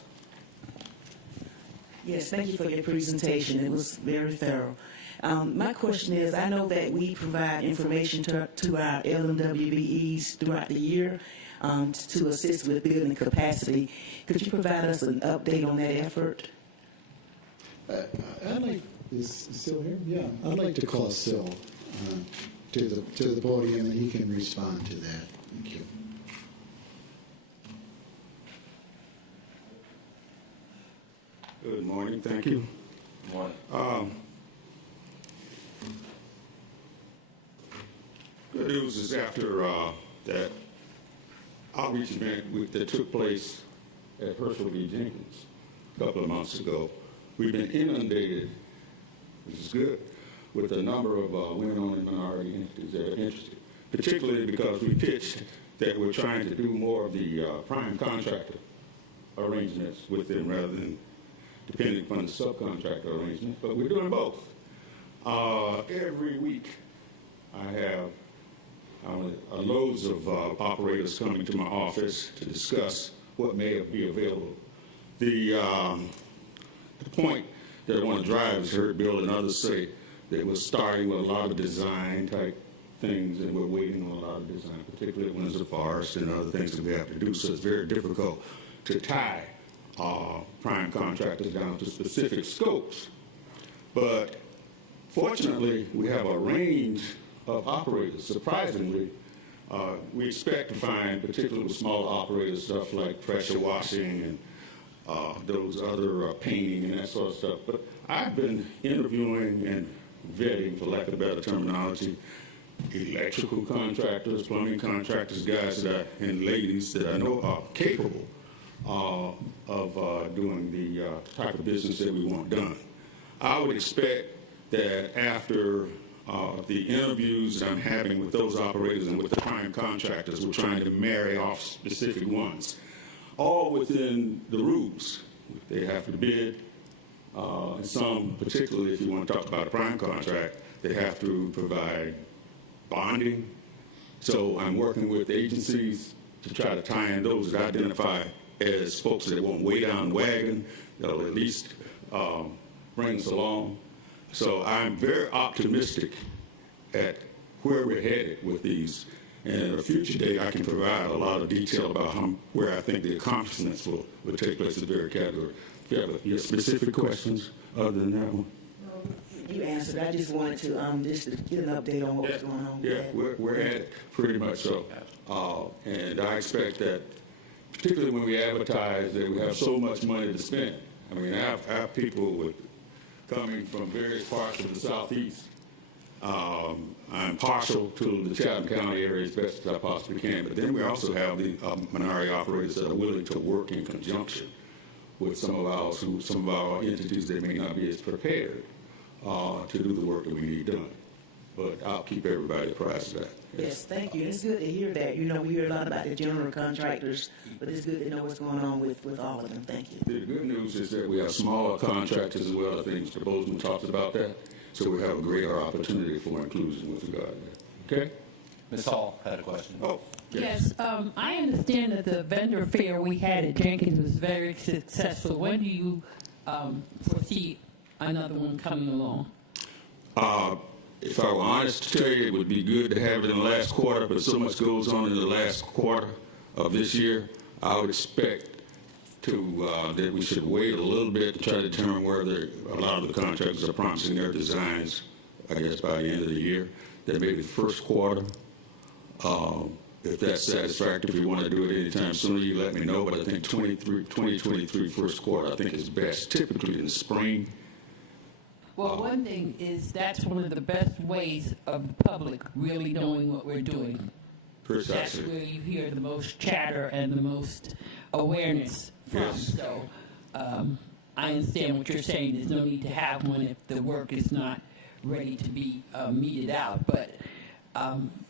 Yes, thank you for your presentation. It was very thorough. My question is, I know that we provide information to our LMWBEs throughout the year to assist with building capacity. Could you provide us an update on that effort? I'd like, is Sil here? Yeah, I'd like to call Sil to the podium, and he can respond to that. Thank you. Good morning, thank you. Good morning. Good news is after that outreach event that took place at Herschel v. Jenkins a couple of months ago, we've been inundated, which is good, with a number of women-owned and minority entities that are interested, particularly because we pitched that we're trying to do more of the prime contractor arrangements with them rather than depending upon the subcontractor arrangement, but we're doing both. Every week I have loads of operators coming to my office to discuss what may be available. The point that I want to drive is heard Bill and others say that we're starting with a lot of design type things and we're waiting on a lot of design, particularly when there's a forest and other things that we have to do, so it's very difficult to tie prime contractors down to specific scopes. But fortunately, we have a range of operators. Surprisingly, we expect to find, particularly with smaller operators, stuff like pressure washing and those other painting and that sort of stuff. But I've been interviewing and vetting, for lack of better terminology, electrical contractors, plumbing contractors, guys and ladies that I know are capable of doing the type of business that we want done. I would expect that after the interviews that I'm having with those operators and with the prime contractors, we're trying to marry off specific ones, all within the rules. They have to bid, and some, particularly if you want to talk about a prime contract, they have to provide bonding. So I'm working with agencies to try to tie in those that identify as folks that won't weigh down the wagon, that'll at least bring us along. So I'm very optimistic at where we're headed with these. And at a future date, I can provide a lot of detail about where I think the accomplishments will take place in the very category. If you have your specific questions other than that one. You answered. I just wanted to just to get an update on what's going on. Yeah, we're at it, pretty much so. And I expect that, particularly when we advertise that we have so much money to spend. I mean, I have people coming from various parts of the Southeast. I'm partial to the Chatham County area as best as I possibly can, but then we also have the minority operators that are willing to work in conjunction with some of our entities that may not be as prepared to do the work that we need done. But I'll keep everybody apprised of that. Yes, thank you. It's good to hear that. You know, we hear a lot about the general contractors, but it's good to know what's going on with all of them. Thank you. The good news is that we have smaller contractors as well. I think Mr. Bozeman talked about that. So we have a greater opportunity for inclusion with regard to that. Okay? Ms. Hall had a question. Oh, Yes, I understand that the vendor fair we had at Jenkins was very successful. When do you foresee another one coming along? If I were honest to tell you, it would be good to have it in the last quarter, but so much goes on in the last quarter of this year. I would expect that we should wait a little bit to try to determine whether a lot of the contractors are promising their designs, I guess, by the end of the year. That maybe the first quarter. If that's satisfactory, if you want to do it anytime sooner, you let me know. But I think 2023 first quarter, I think is best, typically in the spring. Well, one thing is that's one of the best ways of the public really knowing what we're doing. Precisely. That's where you hear the most chatter and the most awareness from. Yes. So I understand what you're saying. There's no need to have one if the work is not ready to be meted out. But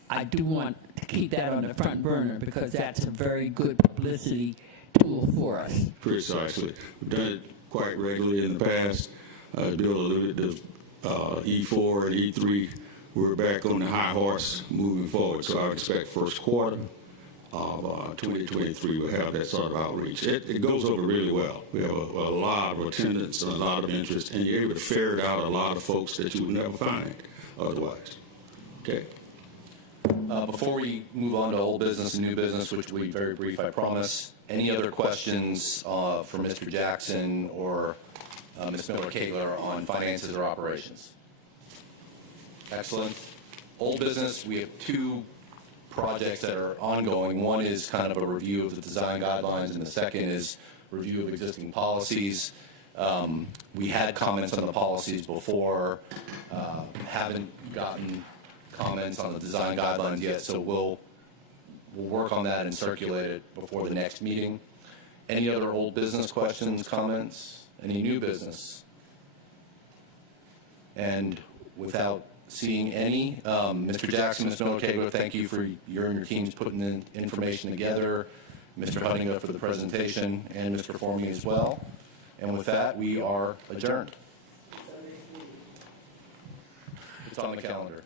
I do want to keep that on the front burner because that's a very good publicity tool for us. Precisely. We've done it quite regularly in the past. Bill alluded to E4 and E3. We're back on the high horse moving forward. So I expect first quarter of 2023 we'll have that sort of outreach. It goes over really well. We have a lot of attendance and a lot of interest, and you're able to ferret out a lot of folks that you would never find otherwise. Okay? Before we move on to old business and new business, which will be very brief, I promise, any other questions for Mr. Jackson or Ms. Miller-Kegler on finances or operations? Excellent. Old business, we have two projects that are ongoing. One is kind of a review of the design guidelines, and the second is review of existing policies. We had comments on the policies before, haven't gotten comments on the design guidelines yet, so we'll work on that and circulate it before the next meeting. Any other old business questions, comments? Any new business? And without seeing any, Mr. Jackson, Ms. Miller-Kegler, thank you for your and your teams putting the information together, Mr. Huttinga for the presentation, and Mr. Formey as well. And with that, we are adjourned. It's on the calendar.